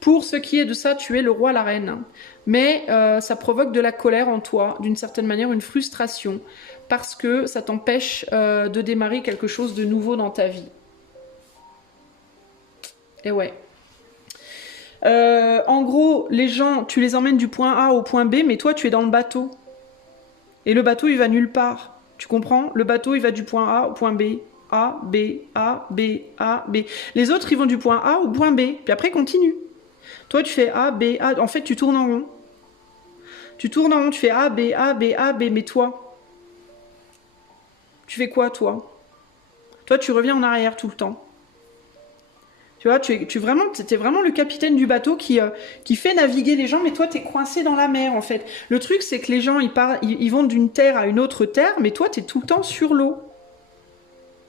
Pour ce qui est de ça, tu es le roi, la reine. Mais ça provoque de la colère en toi, d'une certaine manière, une frustration, parce que ça t'empêche de démarrer quelque chose de nouveau dans ta vie. Et ouais. En gros, les gens, tu les emmènes du point A au point B, mais toi, tu es dans le bateau. Et le bateau, il va nulle part. Tu comprends? Le bateau, il va du point A au point B. A, B, A, B, A, B. Les autres, ils vont du point A au point B. Puis après, continue. Toi, tu fais A, B, A. En fait, tu tournes en rond. Tu tournes en rond, tu fais A, B, A, B, A, B. Mais toi, tu fais quoi, toi? Toi, tu reviens en arrière tout le temps. Tu vois, tu es vraiment le capitaine du bateau qui fait naviguer les gens, mais toi, tu es coincé dans la mer, en fait. Le truc, c'est que les gens, ils vont d'une terre à une autre terre, mais toi, tu es tout le temps sur l'eau.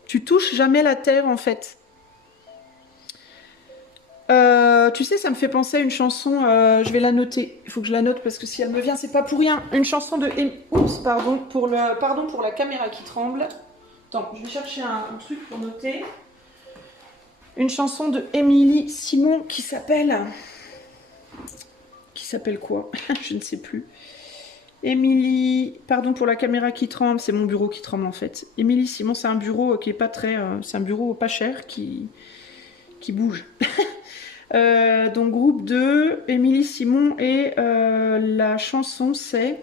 Tu touches jamais la terre, en fait. Tu sais, ça me fait penser à une chanson, je vais la noter. Il faut que je la note, parce que si elle me vient, c'est pas pour rien. Une chanson de... Oups, pardon pour la caméra qui tremble. Attends, je vais chercher un truc pour noter. Une chanson de Émilie Simon qui s'appelle... Qui s'appelle quoi? Je ne sais plus. Émilie... Pardon pour la caméra qui tremble, c'est mon bureau qui tremble en fait. Émilie Simon, c'est un bureau qui est pas très... c'est un bureau pas cher qui bouge. Donc groupe 2, Émilie Simon et la chanson c'est...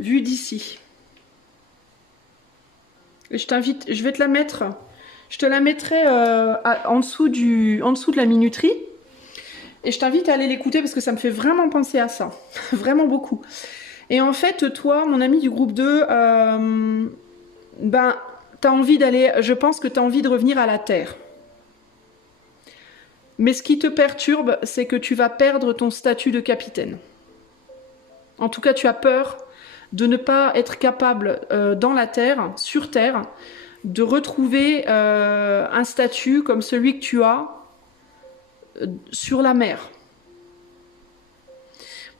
Vue d'ici. Et je t'invite, je vais te la mettre, je te la mettrai en dessous de la minuterie. Et je t'invite à aller l'écouter parce que ça me fait vraiment penser à ça. Vraiment beaucoup. Et en fait, toi, mon ami du groupe 2, ben, t'as envie d'aller, je pense que tu as envie de revenir à la Terre. Mais ce qui te perturbe, c'est que tu vas perdre ton statut de capitaine. En tout cas, tu as peur de ne pas être capable dans la Terre, sur Terre, de retrouver un statut comme celui que tu as sur la mer.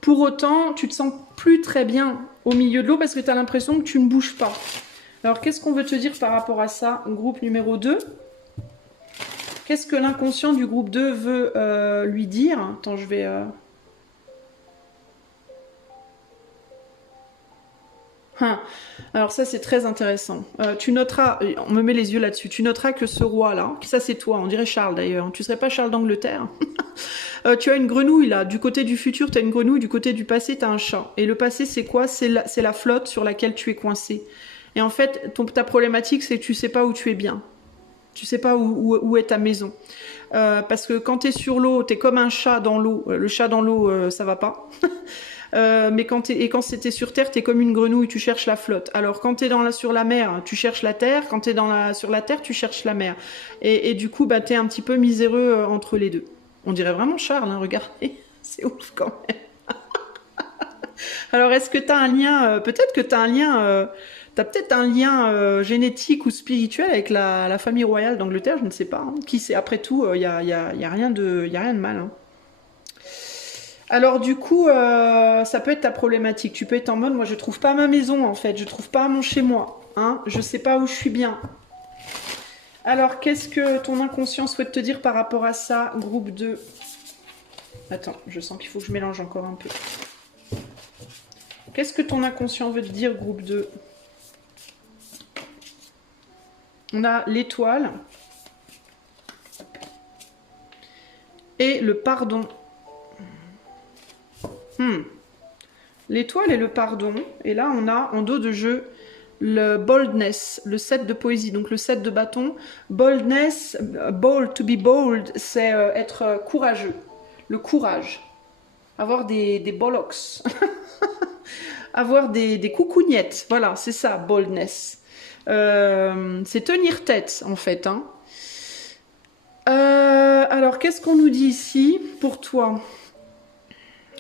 Pour autant, tu te sens plus très bien au milieu de l'eau parce que tu as l'impression que tu ne bouges pas. Alors, qu'est-ce qu'on veut te dire par rapport à ça, groupe numéro 2? Qu'est-ce que l'inconscient du groupe 2 veut lui dire? Attends, je vais... Alors ça c'est très intéressant. Tu noteras, on me met les yeux là-dessus, tu noteras que ce roi-là, ça c'est toi, on dirait Charles d'ailleurs, tu serais pas Charles d'Angleterre. Tu as une grenouille là, du côté du futur tu as une grenouille, du côté du passé tu as un chat. Et le passé c'est quoi? C'est la flotte sur laquelle tu es coincé. Et en fait, ta problématique c'est que tu sais pas où tu es bien. Tu sais pas où est ta maison. Parce que quand tu es sur l'eau, tu es comme un chat dans l'eau. Le chat dans l'eau, ça va pas. Mais quand t'es sur terre, t'es comme une grenouille, tu cherches la flotte. Alors quand t'es sur la mer, tu cherches la terre. Quand t'es sur la terre, tu cherches la mer. Et du coup, bah, t'es un petit peu miséreux entre les deux. On dirait vraiment Charles, hein, regardez. C'est ouf quand même. Alors est-ce que t'as un lien, peut-être que t'as un lien... T'as peut-être un lien génétique ou spirituel avec la famille royale d'Angleterre, je ne sais pas. Hein. Qui sait? Après tout, y a rien de mal. Hein. Alors du coup, ça peut être ta problématique. Tu peux être en mode, moi je trouve pas ma maison en fait, je trouve pas mon chez moi. Hein, je sais pas où je suis bien. Alors qu'est-ce que ton inconscient souhaite te dire par rapport à ça, groupe 2? Attends, je sens qu'il faut que je mélange encore un peu. Qu'est-ce que ton inconscient veut te dire, groupe 2? On a l'étoile et le pardon. L'étoile et le pardon. Et là, on a en dos de jeu le boldness, le 7 de poésie, donc le 7 de bâton. Boldness, bold, to be bold, c'est être courageux, le courage. Avoir des bollocks. Avoir des coucougnettes. Voilà, c'est ça, boldness. C'est tenir tête, en fait. Hein. Alors, qu'est-ce qu'on nous dit ici pour toi?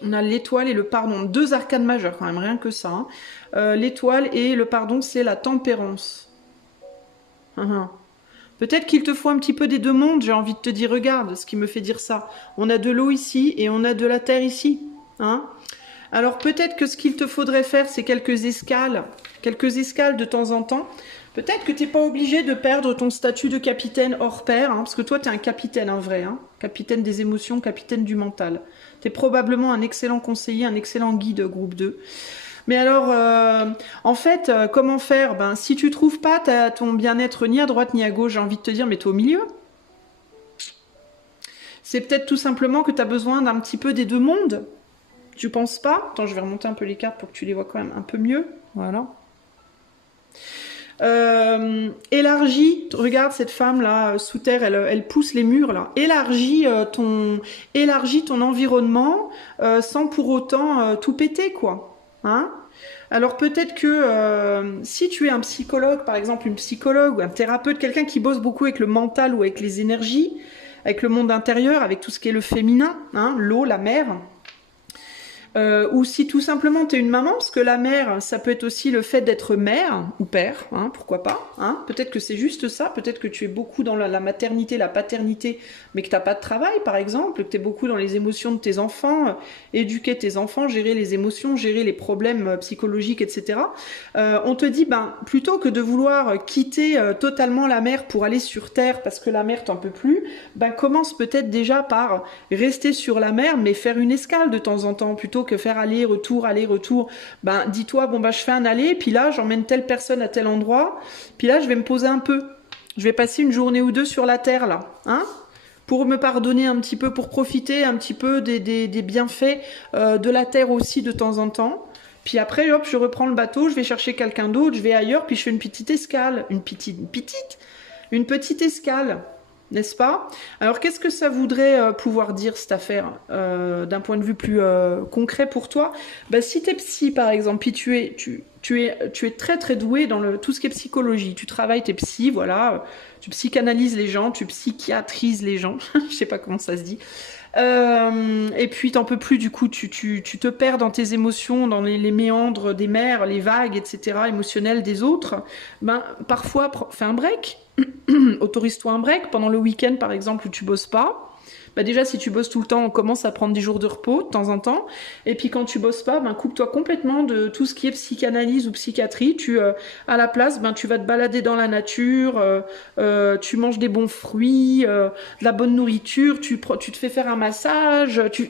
On a l'étoile et le pardon. 2 arcanes majeures, quand même, rien que ça. Hein. L'étoile et le pardon, c'est la tempérance. Peut-être qu'il te faut un petit peu des deux mondes, j'ai envie de te dire, regarde ce qui me fait dire ça. On a de l'eau ici et on a de la terre ici. Hein? Alors peut-être que ce qu'il te faudrait faire, c'est quelques escales de temps en temps. Peut-être que tu n'es pas obligé de perdre ton statut de capitaine hors pair, hein, parce que toi, tu es un capitaine, un vrai, hein, capitaine des émotions, capitaine du mental. Tu es probablement un excellent conseiller, un excellent guide groupe 2. Mais alors, en fait, comment faire? Ben, si tu trouves pas ton bien-être ni à droite ni à gauche, j'ai envie de te dire, mets-toi au milieu. C'est peut-être tout simplement que tu as besoin d'un petit peu des deux mondes. Tu penses pas? Attends, je vais remonter un peu les cartes pour que tu les vois quand même un peu mieux. Voilà. Élargis, regarde cette femme là sous terre, elle pousse les murs là. Élargis ton environnement sans pour autant tout péter quoi. Hein? Alors peut-être que si tu es un psychologue, par exemple une psychologue ou un thérapeute, quelqu'un qui bosse beaucoup avec le mental ou avec les énergies, avec le monde intérieur, avec tout ce qui est le féminin, hein, l'eau, la mer. Ou si tout simplement tu es une maman, parce que la mère, ça peut être aussi le fait d'être mère ou père, hein, pourquoi pas. Hein, peut-être que c'est juste ça, peut-être que tu es beaucoup dans la maternité, la paternité, mais que tu n'as pas de travail par exemple, que tu es beaucoup dans les émotions de tes enfants, éduquer tes enfants, gérer les émotions, gérer les problèmes psychologiques, etc. On te dit, ben, plutôt que de vouloir quitter totalement la mer pour aller sur terre parce que la mer t'en peut plus, ben, commence peut-être déjà par rester sur la mer, mais faire une escale de temps en temps, plutôt que faire aller-retour, ben dis-toi, bon bah je fais un aller, puis là j'emmène telle personne à tel endroit, puis là je vais me poser un peu. Je vais passer une journée ou deux sur la terre là, hein, pour me pardonner un petit peu, pour profiter un petit peu des bienfaits de la terre aussi de temps en temps. Puis après, hop, je reprends le bateau, je vais chercher quelqu'un d'autre, je vais ailleurs, puis je fais une petite escale. Une petite escale. N'est-ce pas? Alors, qu'est-ce que ça voudrait pouvoir dire, cette affaire, d'un point de vue plus concret pour toi? Ben, si tu es psy, par exemple, puis tu es très très doué dans tout ce qui est psychologie, tu travailles tes psy, voilà, tu psychanalyses les gens, tu psychiatrises les gens, je sais pas comment ça se dit. Et puis t'en peux plus, du coup tu te perds dans tes émotions, dans les méandres des mers, les vagues, etc. émotionnelles des autres. Ben parfois fais un break, autorise-toi un break pendant le week-end par exemple où tu bosses pas. Bah déjà, si tu bosses tout le temps, on commence à prendre des jours de repos de temps en temps. Et puis quand tu bosses pas, ben coupe-toi complètement de tout ce qui est psychanalyse ou psychiatrie. À la place, ben tu vas te balader dans la nature, tu manges des bons fruits, de la bonne nourriture, tu te fais faire un massage, tu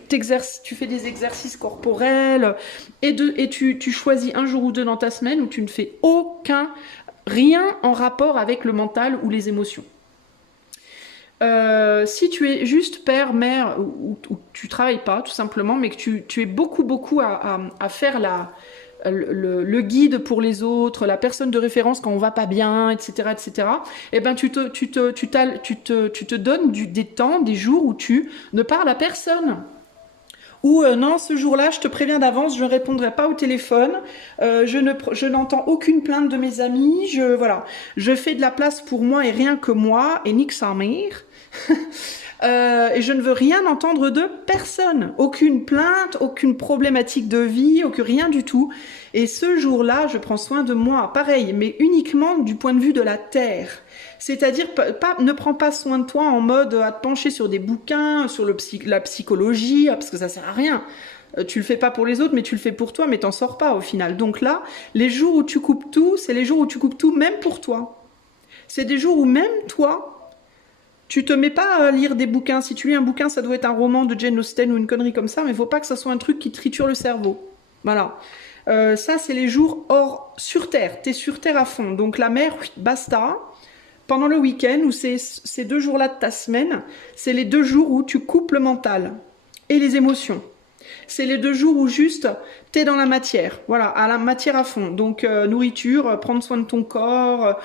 fais des exercices corporels, et tu choisis un jour ou deux dans ta semaine où tu ne fais rien en rapport avec le mental ou les émotions. Si tu es juste père, mère, ou tu travailles pas tout simplement, mais que tu es beaucoup à faire le guide pour les autres, la personne de référence quand on va pas bien, etc., et ben tu te donnes des temps, des jours où tu ne parles à personne. Ou non, ce jour-là, je te préviens d'avance, je ne répondrai pas au téléphone, je n'entends aucune plainte de mes amis, je fais de la place pour moi et rien que moi, et nique sa mère. Et je ne veux rien entendre de personne, aucune plainte, aucune problématique de vie, rien du tout. Et ce jour-là, je prends soin de moi, pareil, mais uniquement du point de vue de la terre. C'est-à-dire, ne prends pas soin de toi en mode à te pencher sur des bouquins, sur la psychologie, parce que ça sert à rien. Tu le fais pas pour les autres, mais tu le fais pour toi, mais t'en sors pas au final. Donc là, les jours où tu coupes tout, c'est les jours où tu coupes tout même pour toi. C'est des jours où même toi, tu te mets pas à lire des bouquins. Si tu lis un bouquin, ça doit être un roman de Jane Austen ou une connerie comme ça, mais il faut pas que ça soit un truc qui triture le cerveau. Voilà. Ça, c'est les jours sur Terre. T'es sur Terre à fond. Donc la mer, basta. Pendant le week-end, ou ces 2 jours-là de ta semaine, c'est les 2 jours où tu coupes le mental et les émotions. C'est les 2 jours où juste t'es dans la matière, voilà, à la matière à fond. Donc nourriture, prendre soin de ton corps,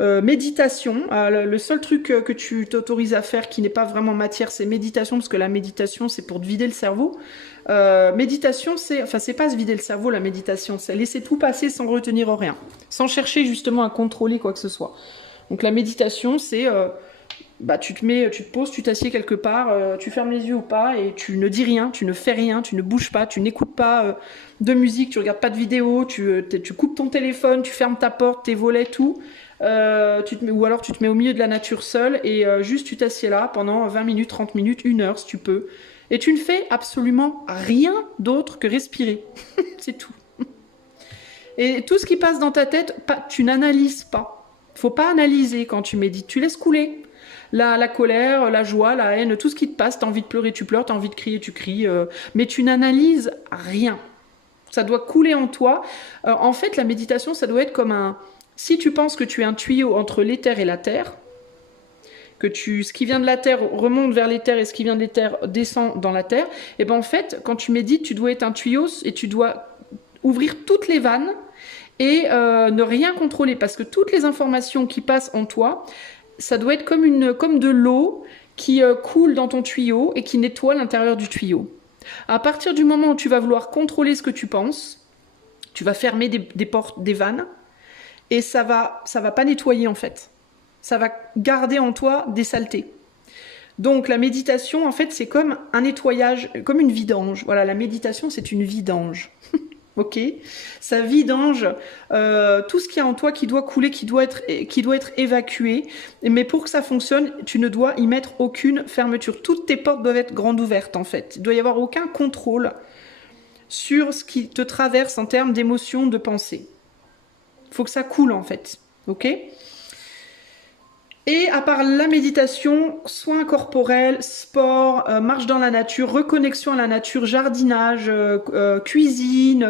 méditation. Le seul truc que tu t'autorises à faire qui n'est pas vraiment matière, c'est méditation, parce que la méditation, c'est pour te vider le cerveau. Méditation, c'est pas se vider le cerveau, la méditation, c'est laisser tout passer sans retenir rien, sans chercher justement à contrôler quoi que ce soit. Donc la méditation, c'est tu te poses, tu t'assieds quelque part, tu fermes les yeux ou pas, et tu ne dis rien, tu ne fais rien, tu ne bouges pas, tu n'écoutes pas de musique, tu regardes pas de vidéo, tu coupes ton téléphone, tu fermes ta porte, tes volets, tout. ou alors tu te mets au milieu de la nature seule et juste tu t'assieds là pendant 20 minutes, 30 minutes, 1 heure si tu peux. Et tu ne fais absolument rien d'autre que respirer. C'est tout. Et tout ce qui passe dans ta tête, tu n'analyses pas. Faut pas analyser quand tu médites. Tu laisses couler. La colère, la joie, la haine, tout ce qui te passe, tu as envie de pleurer, tu pleures, tu as envie de crier, tu cries. Mais tu n'analyses rien. Ça doit couler en toi. En fait, la méditation, ça doit être comme un... Si tu penses que tu es un tuyau entre l'éther et la terre, ce qui vient de la terre remonte vers l'éther et ce qui vient de l'éther descend dans la terre, et ben en fait, quand tu médites, tu dois être un tuyau et tu dois ouvrir toutes les vannes et ne rien contrôler, parce que toutes les informations qui passent en toi, ça doit être comme de l'eau qui coule dans ton tuyau et qui nettoie l'intérieur du tuyau. À partir du moment où tu vas vouloir contrôler ce que tu penses, tu vas fermer des portes, des vannes, et ça va pas nettoyer en fait. Ça va garder en toi des saletés. Donc la méditation, en fait, c'est comme un nettoyage, comme une vidange. Voilà, la méditation, c'est une vidange. Ok, ça vidange tout ce qu'il y a en toi qui doit couler, qui doit être évacué. Mais pour que ça fonctionne, tu ne dois y mettre aucune fermeture. Toutes tes portes doivent être grandes ouvertes en fait. Il ne doit y avoir aucun contrôle sur ce qui te traverse en termes d'émotions, de pensée. Il faut que ça coule en fait. Ok ? Et à part la méditation, soins corporels, sport, marche dans la nature, reconnexion à la nature, jardinage, cuisine,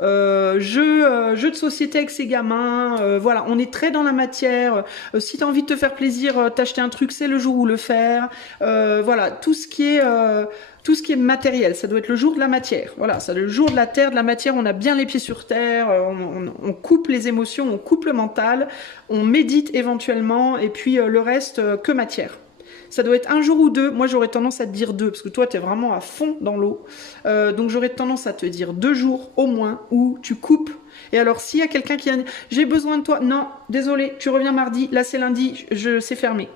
jeux de société avec ses gamins, voilà, on est très dans la matière. Si tu as envie de te faire plaisir, t'acheter un truc, c'est le jour où le faire. Voilà, tout ce qui est matériel, ça doit être le jour de la matière. Voilà, c'est le jour de la terre, de la matière, on a bien les pieds sur terre, on coupe les émotions, on coupe le mental, on médite éventuellement, et puis le reste, que matière. Ça doit être un jour ou deux. Moi, j'aurais tendance à te dire 2, parce que toi, tu es vraiment à fond dans l'eau. Donc, j'aurais tendance à te dire 2 jours au moins où tu coupes. Et alors, s'il y a quelqu'un qui a dit « J'ai besoin de toi », non, désolé, tu reviens mardi, là c'est lundi, c'est fermé.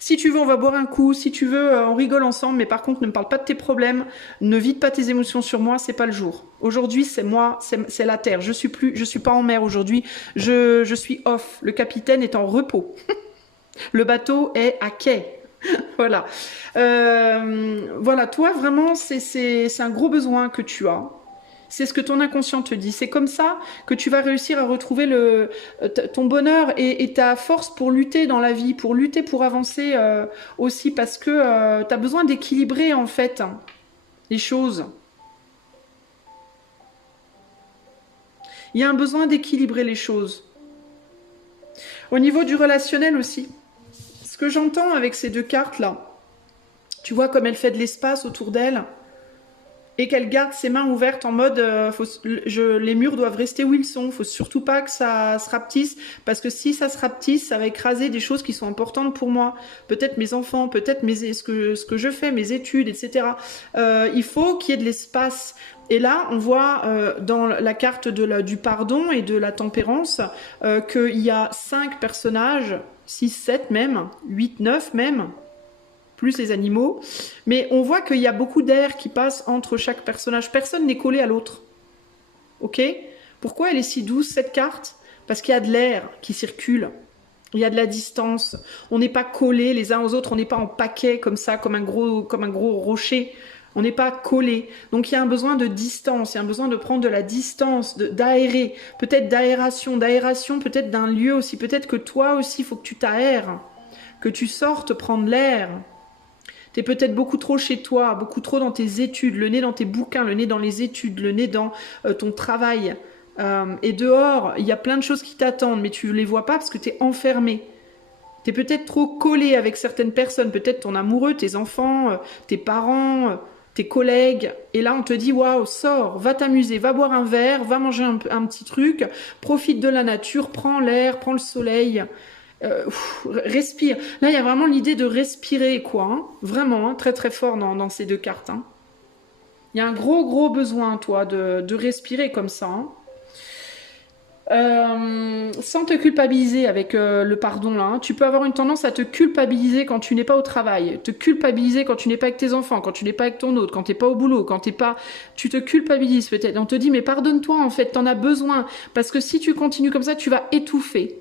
Si tu veux, on va boire un coup. Si tu veux, on rigole ensemble. Mais par contre, ne me parle pas de tes problèmes. Ne vide pas tes émotions sur moi. C'est pas le jour. Aujourd'hui, c'est moi, c'est la terre. Je suis pas en mer aujourd'hui. Je suis off. Le capitaine est en repos. Le bateau est à quai. Voilà. Voilà. Toi, vraiment, c'est un gros besoin que tu as. C'est ce que ton inconscient te dit. C'est comme ça que tu vas réussir à retrouver ton bonheur et ta force pour lutter dans la vie, pour lutter, pour avancer aussi, parce que tu as besoin d'équilibrer en fait les choses. Il y a un besoin d'équilibrer les choses. Au niveau du relationnel aussi. Ce que j'entends avec ces 2 cartes-là, tu vois comme elle fait de l'espace autour d'elle, et qu'elle garde ses mains ouvertes en mode les murs doivent rester où ils sont, faut surtout pas que ça se rapetisse, parce que si ça se rapetisse, ça va écraser des choses qui sont importantes pour moi, peut-être mes enfants, peut-être ce que je fais, mes études, etc. Il faut qu'il y ait de l'espace. Et là, on voit dans la carte du pardon et de la tempérance qu'il y a 5 personnages, 6, 7 même, 8, 9 même, plus les animaux, mais on voit qu'il y a beaucoup d'air qui passe entre chaque personnage. Personne n'est collé à l'autre. Ok ? Pourquoi elle est si douce, cette carte ? Parce qu'il y a de l'air qui circule. Il y a de la distance. On n'est pas collés les uns aux autres. On n'est pas en paquet comme ça, comme un gros rocher. On n'est pas collés. Donc il y a un besoin de distance. Il y a un besoin de prendre de la distance, d'aérer. Peut-être d'aération, peut-être d'un lieu aussi. Peut-être que toi aussi, il faut que tu t'aères. Que tu sortes prendre l'air. T'es peut-être beaucoup trop chez toi, beaucoup trop dans tes études, le nez dans tes bouquins, le nez dans les études, le nez dans ton travail. Et dehors, il y a plein de choses qui t'attendent, mais tu ne les vois pas parce que tu es enfermé. Tu es peut-être trop collé avec certaines personnes, peut-être ton amoureux, tes enfants, tes parents, tes collègues. Et là, on te dit, waouh, sors, va t'amuser, va boire un verre, va manger un petit truc, profite de la nature, prends l'air, prends le soleil. Respire. Là, il y a vraiment l'idée de respirer, quoi. Hein. Vraiment, hein, très très fort dans ces 2 cartes. Hein. Il y a un gros besoin, toi, de respirer comme ça. Hein. Sans te culpabiliser avec le pardon, là. Hein. Tu peux avoir une tendance à te culpabiliser quand tu n'es pas au travail, te culpabiliser quand tu n'es pas avec tes enfants, quand tu n'es pas avec ton autre, quand tu n'es pas au boulot, quand tu n'es pas... Tu te culpabilises peut-être. On te dit, mais pardonne-toi, en fait, t'en as besoin. Parce que si tu continues comme ça, tu vas étouffer.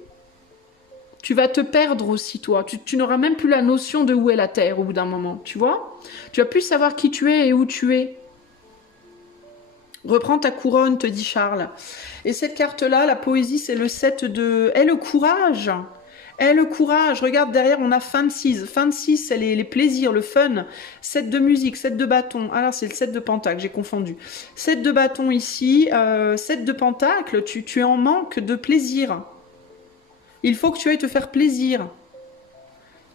Tu vas te perdre aussi, toi. Tu n'auras même plus la notion de où est la Terre au bout d'un moment, tu vois? Tu vas plus savoir qui tu es et où tu es. Reprends ta couronne, te dit Charles. Et cette carte-là, la poésie, c'est le 7 de... Et le courage! Et le courage! Regarde, derrière, on a fin de 6. Fin de 6, c'est les plaisirs, le fun. 7 de musique, 7 de bâton. Alors, c'est le 7 de pentacle, j'ai confondu. 7 de bâton ici, 7 de pentacle, tu es en manque de plaisir. Il faut que tu ailles te faire plaisir.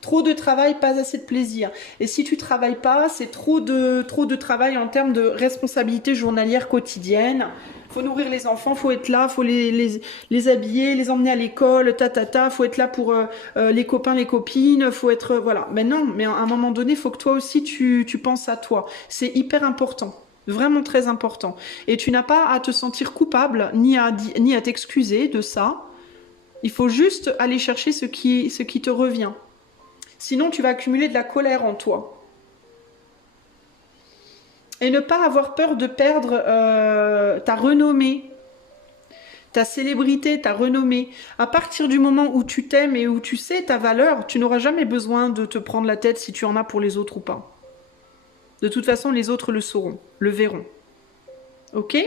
Trop de travail, pas assez de plaisir. Et si tu travailles pas, c'est trop de travail en termes de responsabilité journalière quotidienne. Faut nourrir les enfants, faut être là, faut les habiller, les emmener à l'école, faut être là pour les copains, les copines, faut être... voilà. Mais non, mais à un moment donné, faut que toi aussi, tu penses à toi. C'est hyper important. Vraiment très important. Et tu n'as pas à te sentir coupable, ni à t'excuser de ça. Il faut juste aller chercher ce qui te revient. Sinon, tu vas accumuler de la colère en toi. Et ne pas avoir peur de perdre ta renommée, ta célébrité, ta renommée. À partir du moment où tu t'aimes et où tu sais ta valeur, tu n'auras jamais besoin de te prendre la tête si tu en as pour les autres ou pas. De toute façon, les autres le sauront, le verront. Ok ?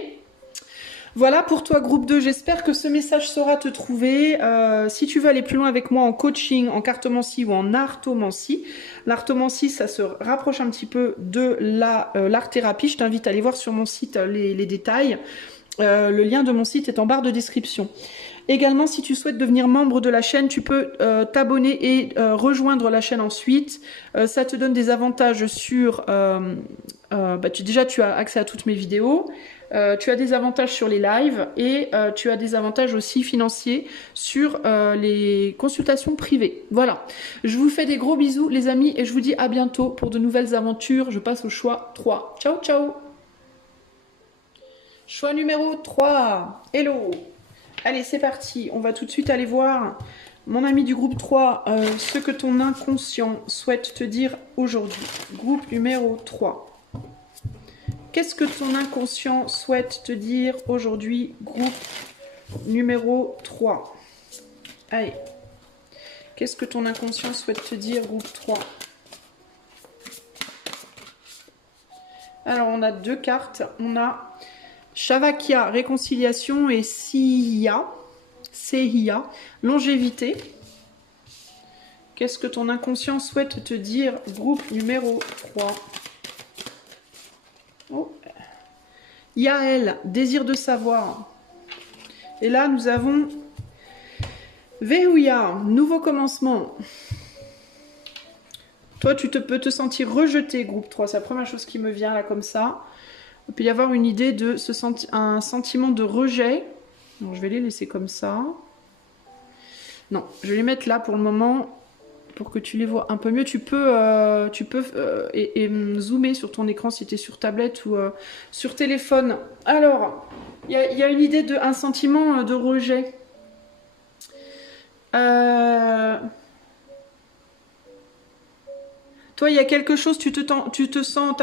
Voilà pour toi groupe 2, j'espère que ce message saura te trouver. Si tu veux aller plus loin avec moi en coaching, en cartomancie ou en artomancie, l'artomancie ça se rapproche un petit peu de l'art-thérapie, je t'invite à aller voir sur mon site les détails. Le lien de mon site est en barre de description. Également, si tu souhaites devenir membre de la chaîne, tu peux t'abonner et rejoindre la chaîne ensuite. Ça te donne des avantages sur... déjà, tu as accès à toutes mes vidéos. Tu as des avantages sur les lives et tu as des avantages aussi financiers sur les consultations privées. Voilà. Je vous fais des gros bisous, les amis, et je vous dis à bientôt pour de nouvelles aventures. Je passe au choix 3. Ciao, ciao! Choix numéro 3. Hello! Allez, c'est parti. On va tout de suite aller voir, mon ami du groupe 3, ce que ton inconscient souhaite te dire aujourd'hui. Groupe numéro 3. Qu'est-ce que ton inconscient souhaite te dire aujourd'hui, groupe numéro 3? Allez. Qu'est-ce que ton inconscient souhaite te dire, groupe 3? Alors, on a deux cartes. On a Shavakya, réconciliation, et Seiya, longévité. Qu'est-ce que ton inconscient souhaite te dire, groupe numéro 3? Oh. Yael, désir de savoir. Et là, nous avons Vehuya, nouveau commencement. Toi, peux te sentir rejeté, groupe 3. C'est la première chose qui me vient là comme ça. Il peut y avoir une idée de un sentiment de rejet. Donc, je vais les laisser comme ça. Non, je vais les mettre là pour le moment pour que tu les vois un peu mieux. Tu peux zoomer sur ton écran si tu es sur tablette ou sur téléphone. Alors, il y a une idée un sentiment de rejet. Toi, il y a quelque chose, tu te sens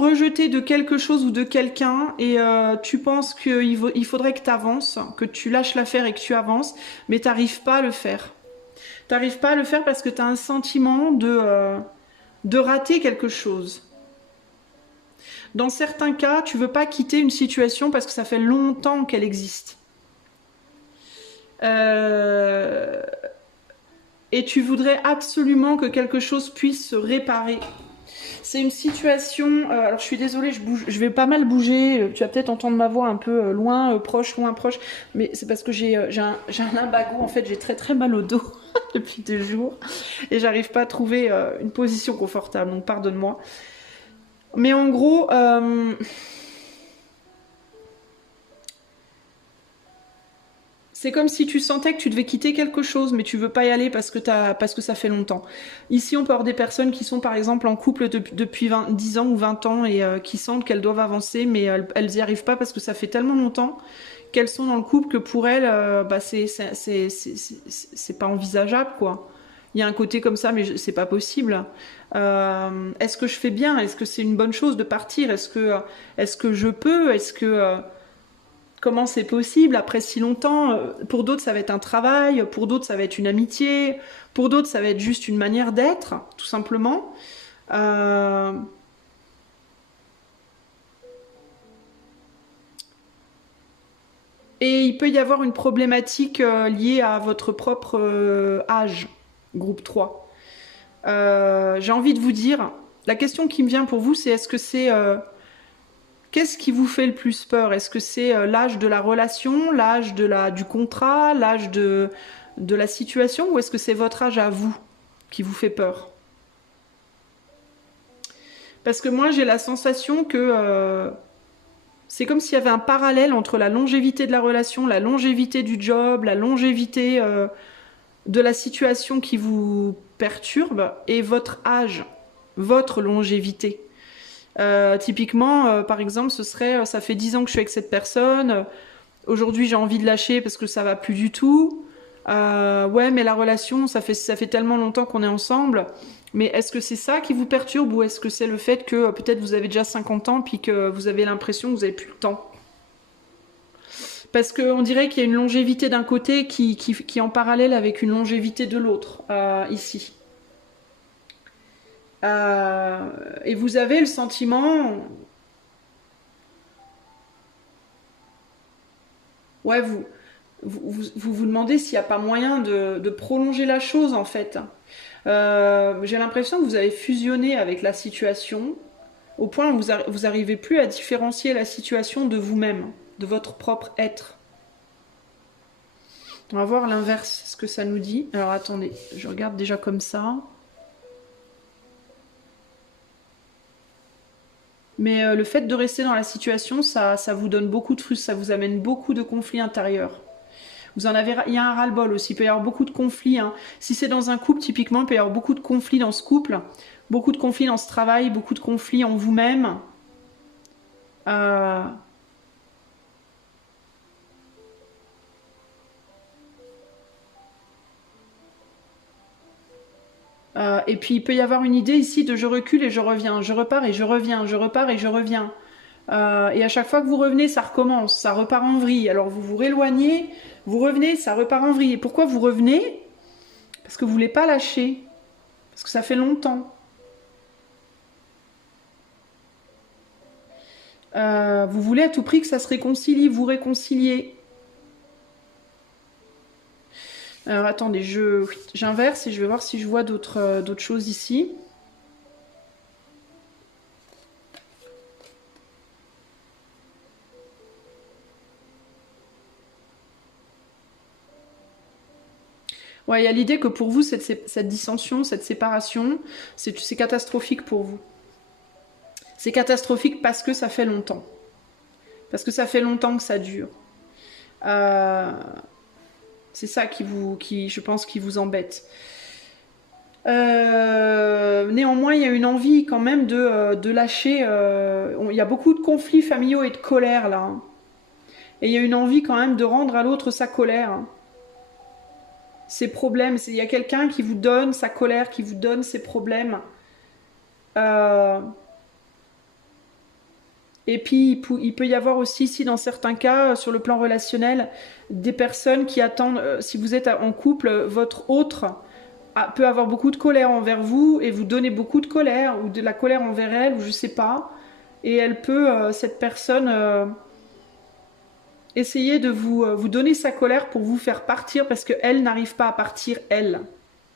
rejeté de quelque chose ou de quelqu'un et tu penses qu'il faudrait que tu avances, que tu lâches l'affaire et que tu avances, mais tu n'arrives pas à le faire. Tu n'arrives pas à le faire parce que tu as un sentiment de rater quelque chose. Dans certains cas, tu ne veux pas quitter une situation parce que ça fait longtemps qu'elle existe. Et tu voudrais absolument que quelque chose puisse se réparer. C'est une situation... alors je suis désolée, je vais pas mal bouger. Tu vas peut-être entendre ma voix un peu loin, proche, mais c'est parce que j'ai un lumbago. En fait, j'ai très très mal au dos depuis 2 jours et j'arrive pas à trouver une position confortable, donc pardonne-moi. Mais en gros... c'est comme si tu sentais que tu devais quitter quelque chose, mais tu veux pas y aller parce que ça fait longtemps. Ici, on peut avoir des personnes qui sont par exemple en couple depuis 10 ans ou 20 ans et qui sentent qu'elles doivent avancer, mais elles n'y arrivent pas parce que ça fait tellement longtemps qu'elles sont dans le couple que pour elles, c'est pas envisageable, quoi. Il y a un côté comme ça, mais c'est pas possible. Est-ce que je fais bien? Est-ce que c'est une bonne chose de partir? Est-ce que je peux? comment c'est possible après si longtemps. Pour d'autres, ça va être un travail, pour d'autres, ça va être une amitié, pour d'autres, ça va être juste une manière d'être, tout simplement. Et il peut y avoir une problématique liée à votre propre âge, groupe 3. J'ai envie de vous dire, la question qui me vient pour vous, c'est est-ce que c'est... qu'est-ce qui vous fait le plus peur? Est-ce que c'est l'âge de la relation, l'âge du contrat, l'âge de la situation, ou est-ce que c'est votre âge à vous qui vous fait peur? Parce que moi, j'ai la sensation que c'est comme s'il y avait un parallèle entre la longévité de la relation, la longévité du job, la longévité de la situation qui vous perturbe et votre âge, votre longévité. Typiquement, par exemple, ce serait, ça fait 10 ans que je suis avec cette personne, aujourd'hui j'ai envie de lâcher parce que ça va plus du tout. Ouais, mais la relation, ça fait tellement longtemps qu'on est ensemble. Mais est-ce que c'est ça qui vous perturbe ou est-ce que c'est le fait que peut-être vous avez déjà 50 ans puis que vous avez l'impression que vous n'avez plus le temps? Parce qu'on dirait qu'il y a une longévité d'un côté qui est en parallèle avec une longévité de l'autre, ici. Et vous avez le sentiment... Ouais, vous demandez s'il n'y a pas moyen de prolonger la chose, en fait. J'ai l'impression que vous avez fusionné avec la situation, au point où vous n'arrivez plus à différencier la situation de vous-même, de votre propre être. On va voir l'inverse, ce que ça nous dit. Alors attendez, je regarde déjà comme ça. Mais le fait de rester dans la situation, ça vous donne beaucoup de frustre, ça vous amène beaucoup de conflits intérieurs. Il y a un ras-le-bol aussi, il peut y avoir beaucoup de conflits. Hein. Si c'est dans un couple, typiquement, il peut y avoir beaucoup de conflits dans ce couple, beaucoup de conflits dans ce travail, beaucoup de conflits en vous-même. Et puis il peut y avoir une idée ici de je recule et je reviens, je repars et je reviens, je repars et je reviens. Et à chaque fois que vous revenez, ça recommence, ça repart en vrille. Alors vous vous rééloignez, vous revenez, ça repart en vrille. Et pourquoi vous revenez? Parce que vous ne voulez pas lâcher, parce que ça fait longtemps. Vous voulez à tout prix que ça se réconcilie, vous réconcilier. Alors attendez, j'inverse et je vais voir si je vois d'autres choses ici. Ouais, il y a l'idée que pour vous, cette dissension, cette séparation, c'est catastrophique pour vous. C'est catastrophique parce que ça fait longtemps. Parce que ça fait longtemps que ça dure. C'est ça je pense, qui vous embête. Néanmoins, il y a une envie quand même de lâcher. Il y a beaucoup de conflits familiaux et de colère là. Et il y a une envie quand même de rendre à l'autre sa colère. Ses problèmes. Il y a quelqu'un qui vous donne sa colère, qui vous donne ses problèmes. Et puis, il peut y avoir aussi ici, dans certains cas, sur le plan relationnel, des personnes qui attendent, si vous êtes en couple, votre autre peut avoir beaucoup de colère envers vous et vous donner beaucoup de colère, ou de la colère envers elle, ou je sais pas. Et elle peut, cette personne, essayer de vous donner sa colère pour vous faire partir parce qu'elle n'arrive pas à partir, elle.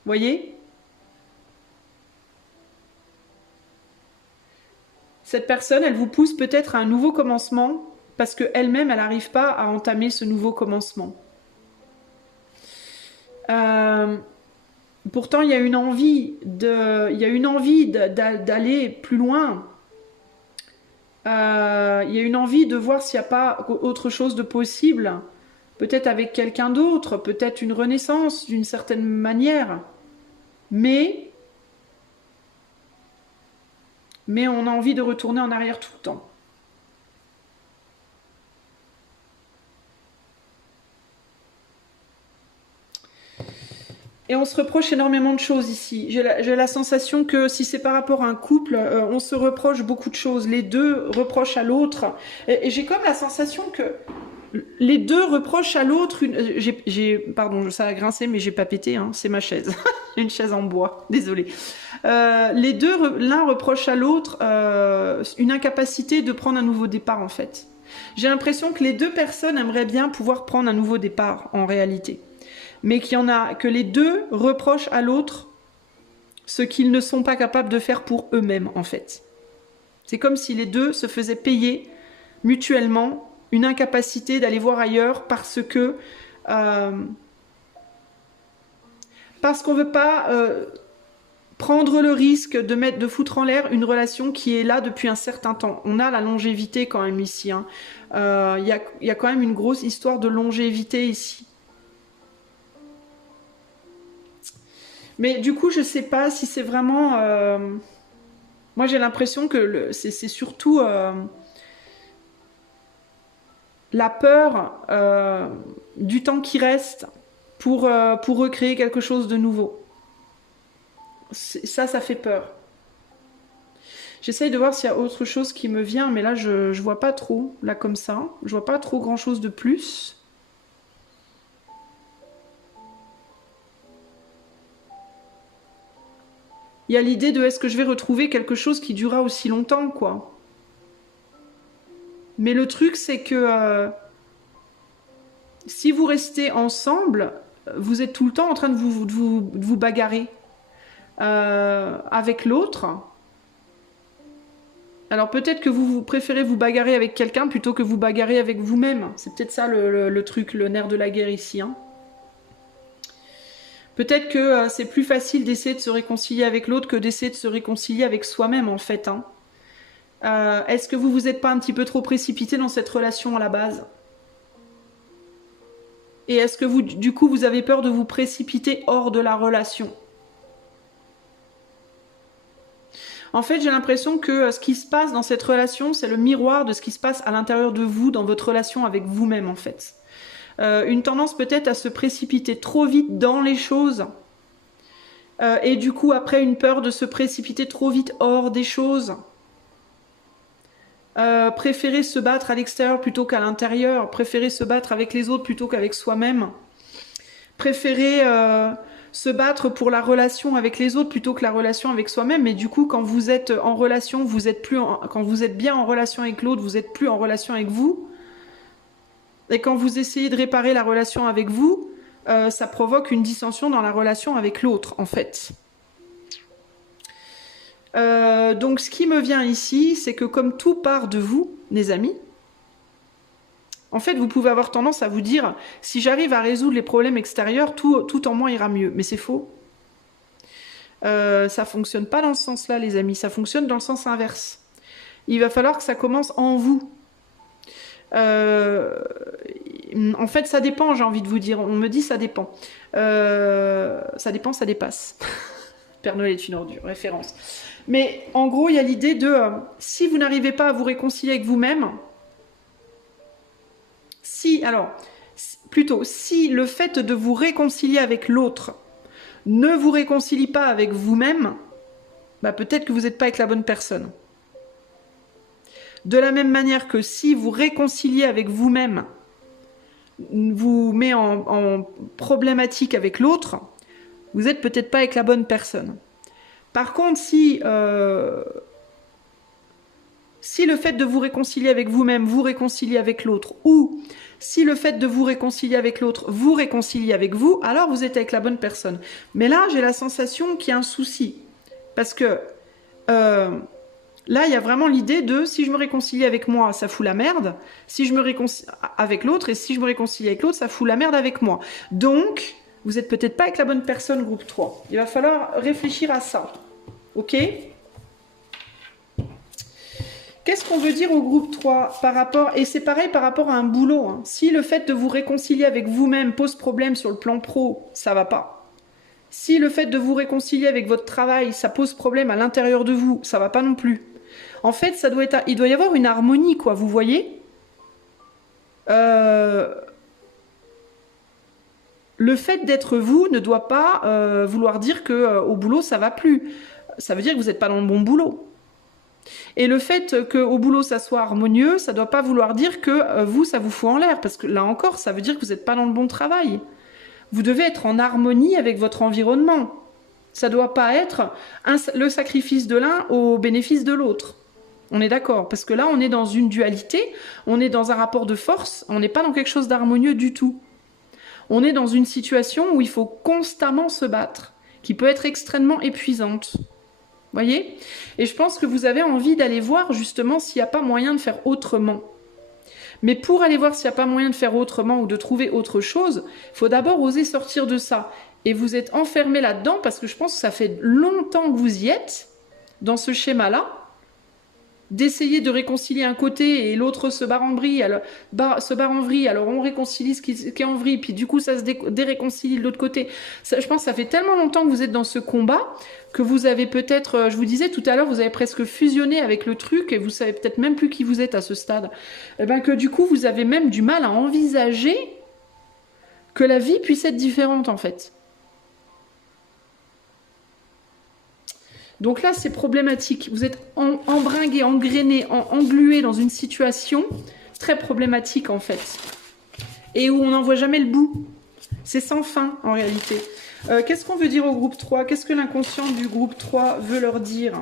Voyez ? Cette personne, elle vous pousse peut-être à un nouveau commencement parce qu'elle-même, elle n'arrive pas à entamer ce nouveau commencement. Pourtant, il y a une envie d'aller plus loin. Il y a une envie de voir s'il n'y a pas autre chose de possible. Peut-être avec quelqu'un d'autre, peut-être une renaissance d'une certaine manière. Mais on a envie de retourner en arrière tout le temps. Et on se reproche énormément de choses ici. J'ai la sensation que si c'est par rapport à un couple, on se reproche beaucoup de choses. Les deux reprochent à l'autre. Et j'ai comme la sensation que les deux reprochent à l'autre pardon, ça a grincé, mais j'ai pas pété, hein, c'est ma chaise. Une chaise en bois, désolée. L'un reproche à l'autre une incapacité de prendre un nouveau départ, en fait. J'ai l'impression que les deux personnes aimeraient bien pouvoir prendre un nouveau départ, en réalité. Mais que les deux reprochent à l'autre ce qu'ils ne sont pas capables de faire pour eux-mêmes, en fait. C'est comme si les deux se faisaient payer mutuellement une incapacité d'aller voir ailleurs parce qu'on veut pas prendre le risque de foutre en l'air une relation qui est là depuis un certain temps. On a la longévité quand même ici. Hein. Y a quand même une grosse histoire de longévité ici. Mais du coup, je sais pas si c'est vraiment... Moi, j'ai l'impression que c'est surtout... la peur du temps qui reste pour recréer quelque chose de nouveau. Ça fait peur. J'essaye de voir s'il y a autre chose qui me vient, mais là, je vois pas trop, là, comme ça. Je vois pas trop grand-chose de plus. Il y a l'idée de est-ce que je vais retrouver quelque chose qui durera aussi longtemps, quoi. Mais le truc, c'est que si vous restez ensemble, vous êtes tout le temps en train de vous bagarrer avec l'autre. Alors peut-être que vous préférez vous bagarrer avec quelqu'un plutôt que vous bagarrer avec vous-même. C'est peut-être ça le truc, le nerf de la guerre ici. Hein. Peut-être que c'est plus facile d'essayer de se réconcilier avec l'autre que d'essayer de se réconcilier avec soi-même, en fait. Hein. Est-ce que vous êtes pas un petit peu trop précipité dans cette relation à la base? Et est-ce que du coup, vous avez peur de vous précipiter hors de la relation? En fait, j'ai l'impression que ce qui se passe dans cette relation, c'est le miroir de ce qui se passe à l'intérieur de vous, dans votre relation avec vous-même, en fait. Une tendance peut-être à se précipiter trop vite dans les choses. Et du coup, après, une peur de se précipiter trop vite hors des choses. Préférer se battre à l'extérieur plutôt qu'à l'intérieur, préférer se battre avec les autres plutôt qu'avec soi-même, préférer se battre pour la relation avec les autres plutôt que la relation avec soi-même. Mais du coup, quand vous êtes en relation, quand vous êtes bien en relation avec l'autre, vous n'êtes plus en relation avec vous. Et quand vous essayez de réparer la relation avec vous, ça provoque une dissension dans la relation avec l'autre, en fait. Donc ce qui me vient ici, c'est que comme tout part de vous, les amis, en fait vous pouvez avoir tendance à vous dire si j'arrive à résoudre les problèmes extérieurs, tout en moi ira mieux. Mais c'est faux. Ça fonctionne pas dans ce sens-là, les amis, ça fonctionne dans le sens inverse. Il va falloir que ça commence en vous. En fait ça dépend, j'ai envie de vous dire, on me dit ça dépend. Ça dépend, ça dépasse. Père Noël est une ordure, référence. Mais en gros, il y a l'idée de si vous n'arrivez pas à vous réconcilier avec vous-même, si le fait de vous réconcilier avec l'autre ne vous réconcilie pas avec vous-même, bah peut-être que vous n'êtes pas avec la bonne personne. De la même manière que si vous réconciliez avec vous-même, vous met en problématique avec l'autre, vous n'êtes peut-être pas avec la bonne personne. Par contre, si le fait de vous réconcilier avec vous-même vous réconcilie avec l'autre, ou si le fait de vous réconcilier avec l'autre vous réconcilie avec vous, alors vous êtes avec la bonne personne. Mais là, j'ai la sensation qu'il y a un souci. Parce que là, il y a vraiment l'idée de si je me réconcilie avec moi, ça fout la merde. Si je me réconcilie avec l'autre, et si je me réconcilie avec l'autre, ça fout la merde avec moi. Donc, vous n'êtes peut-être pas avec la bonne personne, groupe 3. Il va falloir réfléchir à ça. Ok? Qu'est-ce qu'on veut dire au groupe 3 par rapport... Et c'est pareil par rapport à un boulot. Hein. Si le fait de vous réconcilier avec vous-même pose problème sur le plan pro, ça va pas. Si le fait de vous réconcilier avec votre travail, ça pose problème à l'intérieur de vous, ça va pas non plus. En fait, il doit y avoir une harmonie, quoi, vous voyez? Le fait d'être vous ne doit pas vouloir dire que au boulot ça va plus. Ça veut dire que vous n'êtes pas dans le bon boulot. Et le fait qu'au boulot ça soit harmonieux, ça ne doit pas vouloir dire que vous, ça vous fout en l'air, parce que là encore, ça veut dire que vous n'êtes pas dans le bon travail. Vous devez être en harmonie avec votre environnement. Ça ne doit pas être le sacrifice de l'un au bénéfice de l'autre. On est d'accord, parce que là, on est dans une dualité, on est dans un rapport de force, on n'est pas dans quelque chose d'harmonieux du tout. On est dans une situation où il faut constamment se battre, qui peut être extrêmement épuisante. Voyez? Et je pense que vous avez envie d'aller voir justement s'il n'y a pas moyen de faire autrement. Mais pour aller voir s'il n'y a pas moyen de faire autrement ou de trouver autre chose, il faut d'abord oser sortir de ça. Et vous êtes enfermé là-dedans parce que je pense que ça fait longtemps que vous y êtes, dans ce schéma-là, d'essayer de réconcilier un côté et l'autre se barre en vrille, alors on réconcilie ce qui est en vrille, puis du coup ça se déréconcilie de l'autre côté. Ça, je pense que ça fait tellement longtemps que vous êtes dans ce combat que vous avez peut-être, je vous disais tout à l'heure, vous avez presque fusionné avec le truc et vous savez peut-être même plus qui vous êtes à ce stade. Et ben que du coup vous avez même du mal à envisager que la vie puisse être différente en fait. Donc là, c'est problématique. Vous êtes embringué, engrainé, englué dans une situation très problématique, en fait. Et où on n'en voit jamais le bout. C'est sans fin, en réalité. Qu'est-ce qu'on veut dire au groupe 3? Qu'est-ce que l'inconscient du groupe 3 veut leur dire?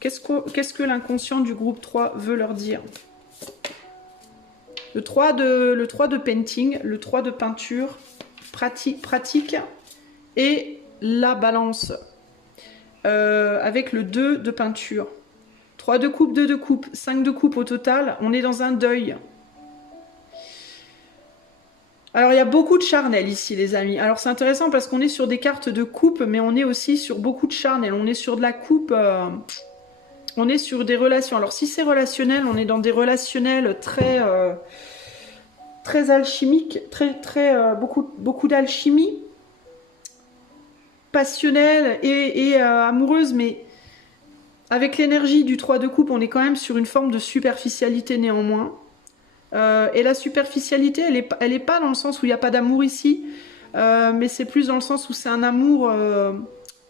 Qu'est-ce que l'inconscient du groupe 3 veut leur dire? Le 3 de painting, le 3 de peinture, pratique et la balance. Avec le 2 de peinture. 3 de coupe, 2 de coupe, 5 de coupe au total, on est dans un deuil. Alors il y a beaucoup de charnel ici les amis. Alors c'est intéressant parce qu'on est sur des cartes de coupe, mais on est aussi sur beaucoup de charnel. On est sur de la coupe, on est sur des relations. Alors si c'est relationnel, on est dans des relationnels très, très alchimiques, beaucoup d'alchimie. Passionnelle et amoureuse, mais avec l'énergie du 3 de coupe, on est quand même sur une forme de superficialité néanmoins. Et la superficialité, elle est pas dans le sens où il n'y a pas d'amour ici, mais c'est plus dans le sens où c'est un amour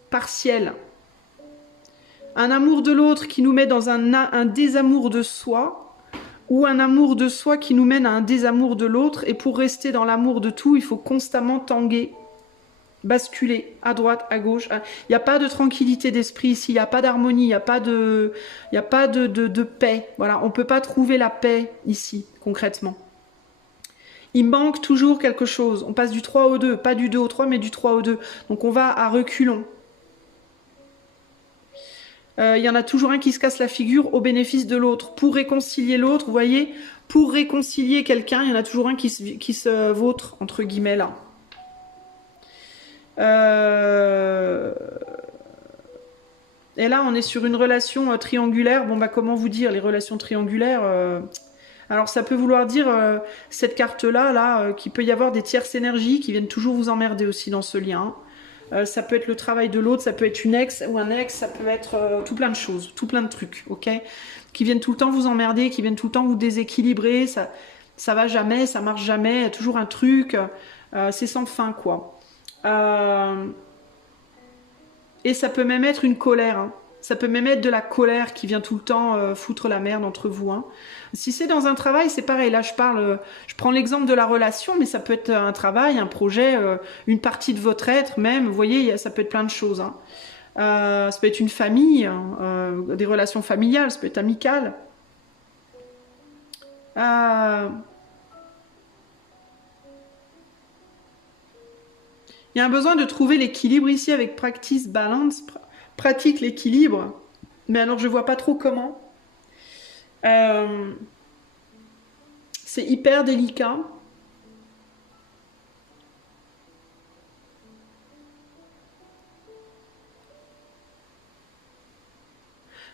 partiel. Un amour de l'autre qui nous met dans un désamour de soi, ou un amour de soi qui nous mène à un désamour de l'autre, et pour rester dans l'amour de tout, il faut constamment tanguer, basculer à droite, à gauche. Il n'y a pas de tranquillité d'esprit ici, il n'y a pas d'harmonie, il n'y a pas de paix. Voilà, on ne peut pas trouver la paix ici, concrètement. Il manque toujours quelque chose. On passe du 3 au 2, pas du 2 au 3, mais du 3 au 2. Donc on va à reculons. Il y en a toujours un qui se casse la figure au bénéfice de l'autre. Pour réconcilier l'autre, vous voyez, pour réconcilier quelqu'un, il y en a toujours un qui se vautre, entre guillemets, là. Et là, on est sur une relation triangulaire. Bon, bah, comment vous dire, les relations triangulaires alors, ça peut vouloir dire, cette carte-là, qu'il peut y avoir des tierces énergies qui viennent toujours vous emmerder aussi dans ce lien. Ça peut être le travail de l'autre, ça peut être une ex ou un ex, ça peut être tout plein de choses, tout plein de trucs, ok? Qui viennent tout le temps vous emmerder, qui viennent tout le temps vous déséquilibrer, ça va jamais, ça marche jamais, il y a toujours un truc, c'est sans fin, quoi. Et ça peut même être une colère, hein. Ça peut même être de la colère qui vient tout le temps foutre la merde entre vous, hein. Si c'est dans un travail, c'est pareil. Là, je prends l'exemple de la relation, mais ça peut être un travail, un projet, une partie de votre être même. Vous voyez, ça peut être plein de choses, hein. Ça peut être une famille, hein, des relations familiales, ça peut être amical. Il y a un besoin de trouver l'équilibre ici avec practice, balance, pratique l'équilibre. Mais alors, je vois pas trop comment. C'est hyper délicat.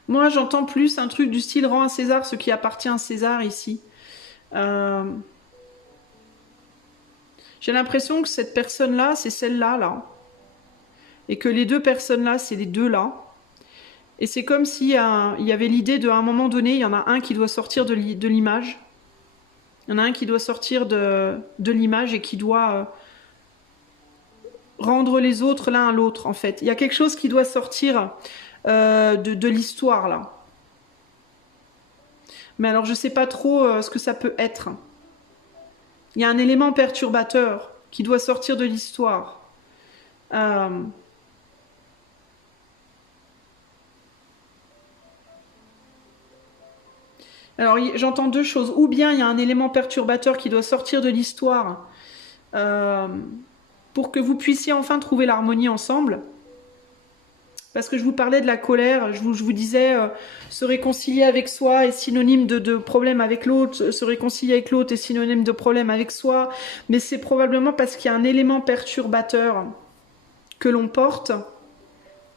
Moi, j'entends plus un truc du style rend à César ce qui appartient à César ici. J'ai l'impression que cette personne-là, c'est celle-là, là. Et que les deux personnes-là, c'est les deux-là. Et c'est comme s'il y avait l'idée d'à un moment donné, il y en a un qui doit sortir de l'image. Il y en a un qui doit sortir de l'image et qui doit rendre les autres l'un à l'autre, en fait. Il y a quelque chose qui doit sortir de l'histoire, là. Mais alors, je sais pas trop ce que ça peut être. Il y a un élément perturbateur qui doit sortir de l'histoire. Euh, alors, j'entends deux choses. Ou bien il y a un élément perturbateur qui doit sortir de l'histoire euh, pour que vous puissiez enfin trouver l'harmonie ensemble. Parce que je vous parlais de la colère, je vous disais, se réconcilier avec soi est synonyme de problème avec l'autre, se réconcilier avec l'autre est synonyme de problème avec soi, mais c'est probablement parce qu'il y a un élément perturbateur que l'on porte,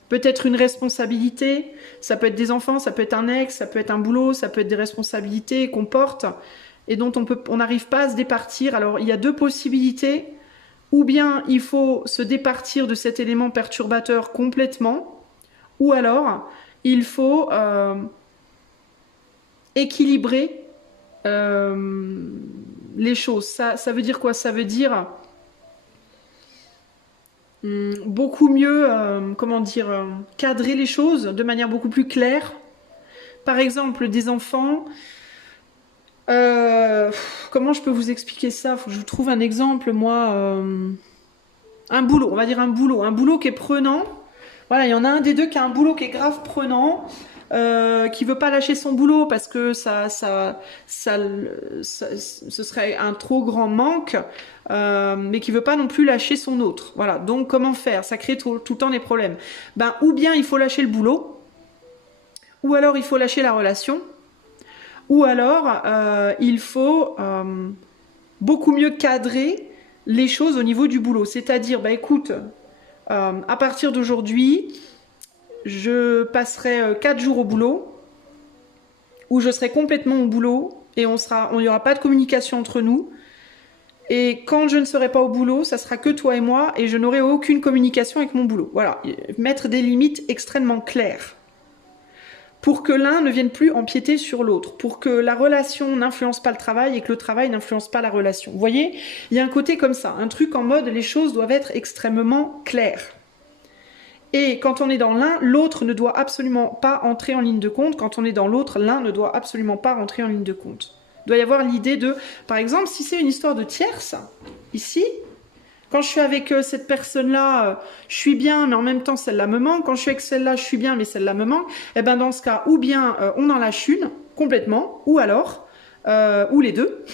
peut-être une responsabilité, ça peut être des enfants, ça peut être un ex, ça peut être un boulot, ça peut être des responsabilités qu'on porte et dont on n'arrive pas à se départir. Alors il y a deux possibilités, ou bien il faut se départir de cet élément perturbateur complètement, ou alors, il faut équilibrer les choses. Ça veut dire quoi? Ça veut dire beaucoup mieux, comment dire, cadrer les choses de manière beaucoup plus claire. Par exemple, des enfants. Comment je peux vous expliquer ça? Faut que je vous trouve un exemple, moi. Un boulot, on va dire un boulot qui est prenant. Voilà, il y en a un des deux qui a un boulot qui est grave prenant, qui veut pas lâcher son boulot parce que ce serait un trop grand manque, mais qui veut pas non plus lâcher son autre. Voilà, donc comment faire? Ça crée tout le temps des problèmes. Ben, ou bien il faut lâcher le boulot, ou alors il faut lâcher la relation, ou alors il faut beaucoup mieux cadrer les choses au niveau du boulot. C'est-à-dire, bah écoute, à partir d'aujourd'hui, je passerai 4 jours au boulot, où je serai complètement au boulot, et on n'y aura pas de communication entre nous. Et quand je ne serai pas au boulot, ça sera que toi et moi, et je n'aurai aucune communication avec mon boulot. Voilà, mettre des limites extrêmement claires. Pour que l'un ne vienne plus empiéter sur l'autre, pour que la relation n'influence pas le travail et que le travail n'influence pas la relation. Vous voyez, il y a un côté comme ça, un truc en mode les choses doivent être extrêmement claires. Et quand on est dans l'un, l'autre ne doit absolument pas entrer en ligne de compte. Quand on est dans l'autre, l'un ne doit absolument pas rentrer en ligne de compte. Il doit y avoir l'idée de, par exemple, si c'est une histoire de tierce, ici, quand je suis avec cette personne-là, je suis bien, mais en même temps, celle-là me manque. Quand je suis avec celle-là, je suis bien, mais celle-là me manque. Et bien, dans ce cas, ou bien on en lâche une, complètement, ou alors, ou les deux,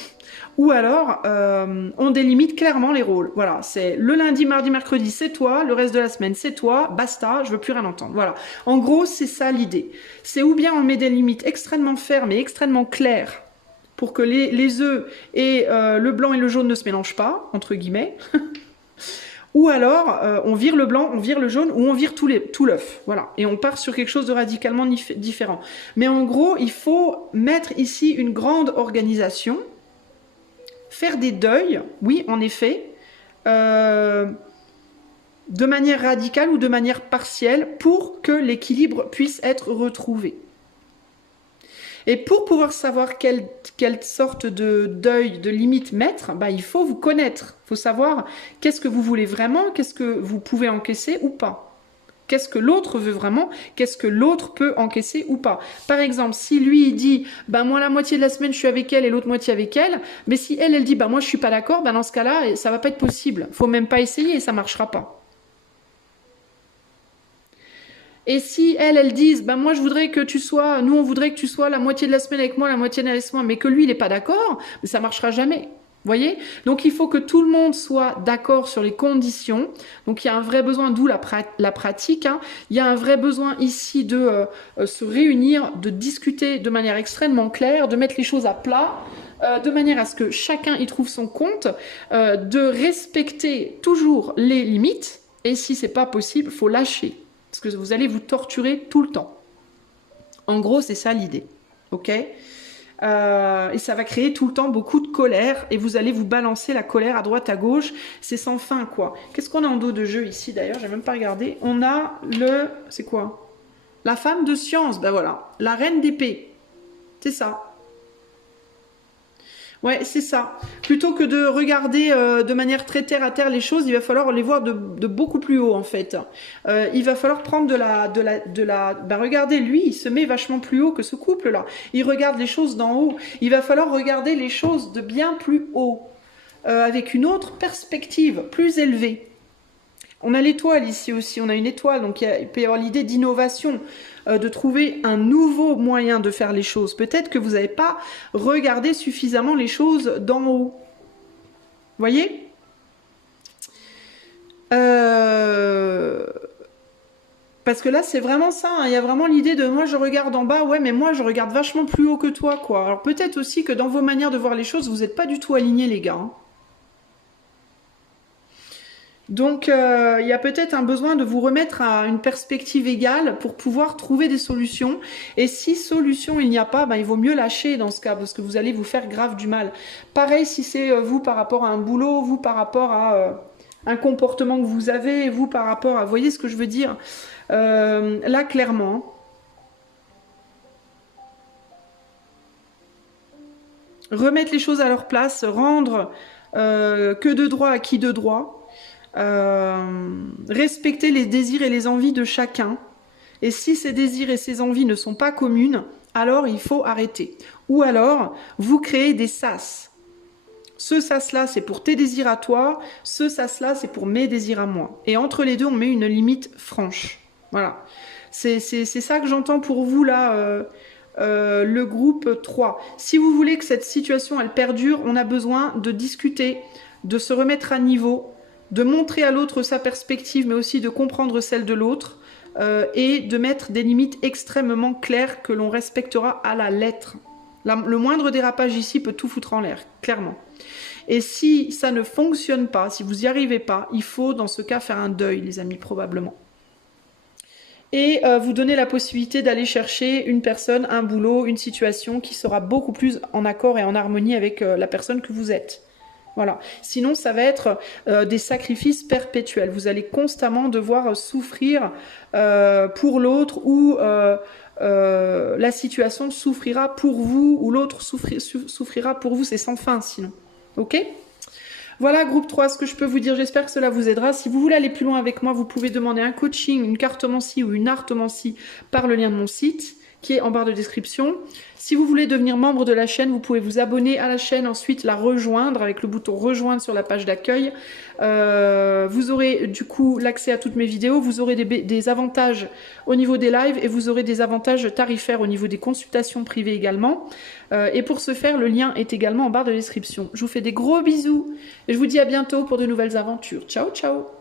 ou alors on délimite clairement les rôles. Voilà, c'est le lundi, mardi, mercredi, c'est toi, le reste de la semaine, c'est toi, basta, je veux plus rien entendre. Voilà. En gros, c'est ça l'idée. C'est ou bien on met des limites extrêmement fermes et extrêmement claires pour que les œufs et le blanc et le jaune ne se mélangent pas, entre guillemets. Ou alors, on vire le blanc, on vire le jaune, ou on vire tout l'œuf. Voilà. Et on part sur quelque chose de radicalement différent. Mais en gros, il faut mettre ici une grande organisation, faire des deuils, oui, en effet, de manière radicale ou de manière partielle, pour que l'équilibre puisse être retrouvé. Et pour pouvoir savoir quelle sorte de deuil, de limite mettre, bah, il faut vous connaître. Il faut savoir qu'est-ce que vous voulez vraiment, qu'est-ce que vous pouvez encaisser ou pas. Qu'est-ce que l'autre veut vraiment, qu'est-ce que l'autre peut encaisser ou pas. Par exemple, si lui il dit bah moi la moitié de la semaine je suis avec elle et l'autre moitié avec elle, mais si elle dit bah moi je suis pas d'accord, bah dans ce cas-là ça va pas être possible. Faut même pas essayer et ça marchera pas. Et si elles disent, bah moi je voudrais que tu sois, nous on voudrait que tu sois la moitié de la semaine avec moi, la moitié de la semaine, mais que lui il n'est pas d'accord, mais ça marchera jamais. Vous voyez? Donc il faut que tout le monde soit d'accord sur les conditions. Donc il y a un vrai besoin, d'où la pratique. Hein. Il y a un vrai besoin ici de se réunir, de discuter de manière extrêmement claire, de mettre les choses à plat, de manière à ce que chacun y trouve son compte, de respecter toujours les limites. Et si c'est pas possible, il faut lâcher. Parce que vous allez vous torturer tout le temps. En gros, c'est ça l'idée. Ok ? Et ça va créer tout le temps beaucoup de colère. Et vous allez vous balancer la colère à droite, à gauche. C'est sans fin, quoi. Qu'est-ce qu'on a en dos de jeu ici, d'ailleurs? J'ai même pas regardé. On a le... C'est quoi? La femme de science. Ben voilà. La reine d'épée. C'est ça. Ouais, c'est ça. Plutôt que de regarder de manière très terre à terre les choses, il va falloir les voir de beaucoup plus haut en fait. Il va falloir prendre bah, regardez, lui, il se met vachement plus haut que ce couple-là. Il regarde les choses d'en haut. Il va falloir regarder les choses de bien plus haut, avec une autre perspective, plus élevée. On a l'étoile ici aussi, on a une étoile, donc il peut y avoir l'idée d'innovation, de trouver un nouveau moyen de faire les choses. Peut-être que vous n'avez pas regardé suffisamment les choses d'en haut. Voyez Parce que là, c'est vraiment ça, hein. Il y a vraiment l'idée de moi, je regarde en bas, ouais, mais moi, je regarde vachement plus haut que toi, quoi. Alors peut-être aussi que dans vos manières de voir les choses, vous n'êtes pas du tout alignés, les gars, hein. Donc, il y a peut-être un besoin de vous remettre à une perspective égale pour pouvoir trouver des solutions. Et si solution il n'y a pas, ben, il vaut mieux lâcher dans ce cas, parce que vous allez vous faire grave du mal. Pareil si c'est vous par rapport à un boulot, vous par rapport à un comportement que vous avez, vous par rapport à... Vous voyez ce que je veux dire? Là, clairement, remettre les choses à leur place, rendre que de droit à qui de droit. Respecter les désirs et les envies de chacun. Et si ces désirs et ces envies ne sont pas communes, alors il faut arrêter. Ou alors, vous créez des sas. Ce sas-là, c'est pour tes désirs à toi. Ce sas-là, c'est pour mes désirs à moi. Et entre les deux, on met une limite franche. Voilà. C'est ça que j'entends pour vous, là, le groupe 3. Si vous voulez que cette situation, elle perdure, on a besoin de discuter, de se remettre à niveau, de montrer à l'autre sa perspective, mais aussi de comprendre celle de l'autre, et de mettre des limites extrêmement claires que l'on respectera à la lettre. Le moindre dérapage ici peut tout foutre en l'air, clairement. Et si ça ne fonctionne pas, si vous n'y arrivez pas, il faut dans ce cas faire un deuil, les amis, probablement. Et vous donner la possibilité d'aller chercher une personne, un boulot, une situation qui sera beaucoup plus en accord et en harmonie avec la personne que vous êtes. Voilà. Sinon, ça va être des sacrifices perpétuels. Vous allez constamment devoir souffrir pour l'autre ou la situation souffrira pour vous ou l'autre souffrira pour vous. C'est sans fin sinon. Ok ? Voilà, groupe 3, ce que je peux vous dire. J'espère que cela vous aidera. Si vous voulez aller plus loin avec moi, vous pouvez demander un coaching, une cartomancie ou une artomancie par le lien de mon site qui est en barre de description. Si vous voulez devenir membre de la chaîne, vous pouvez vous abonner à la chaîne, ensuite la rejoindre avec le bouton rejoindre sur la page d'accueil. Vous aurez du coup l'accès à toutes mes vidéos, vous aurez des avantages au niveau des lives et vous aurez des avantages tarifaires au niveau des consultations privées également. Et pour ce faire, le lien est également en barre de description. Je vous fais des gros bisous et je vous dis à bientôt pour de nouvelles aventures. Ciao, ciao!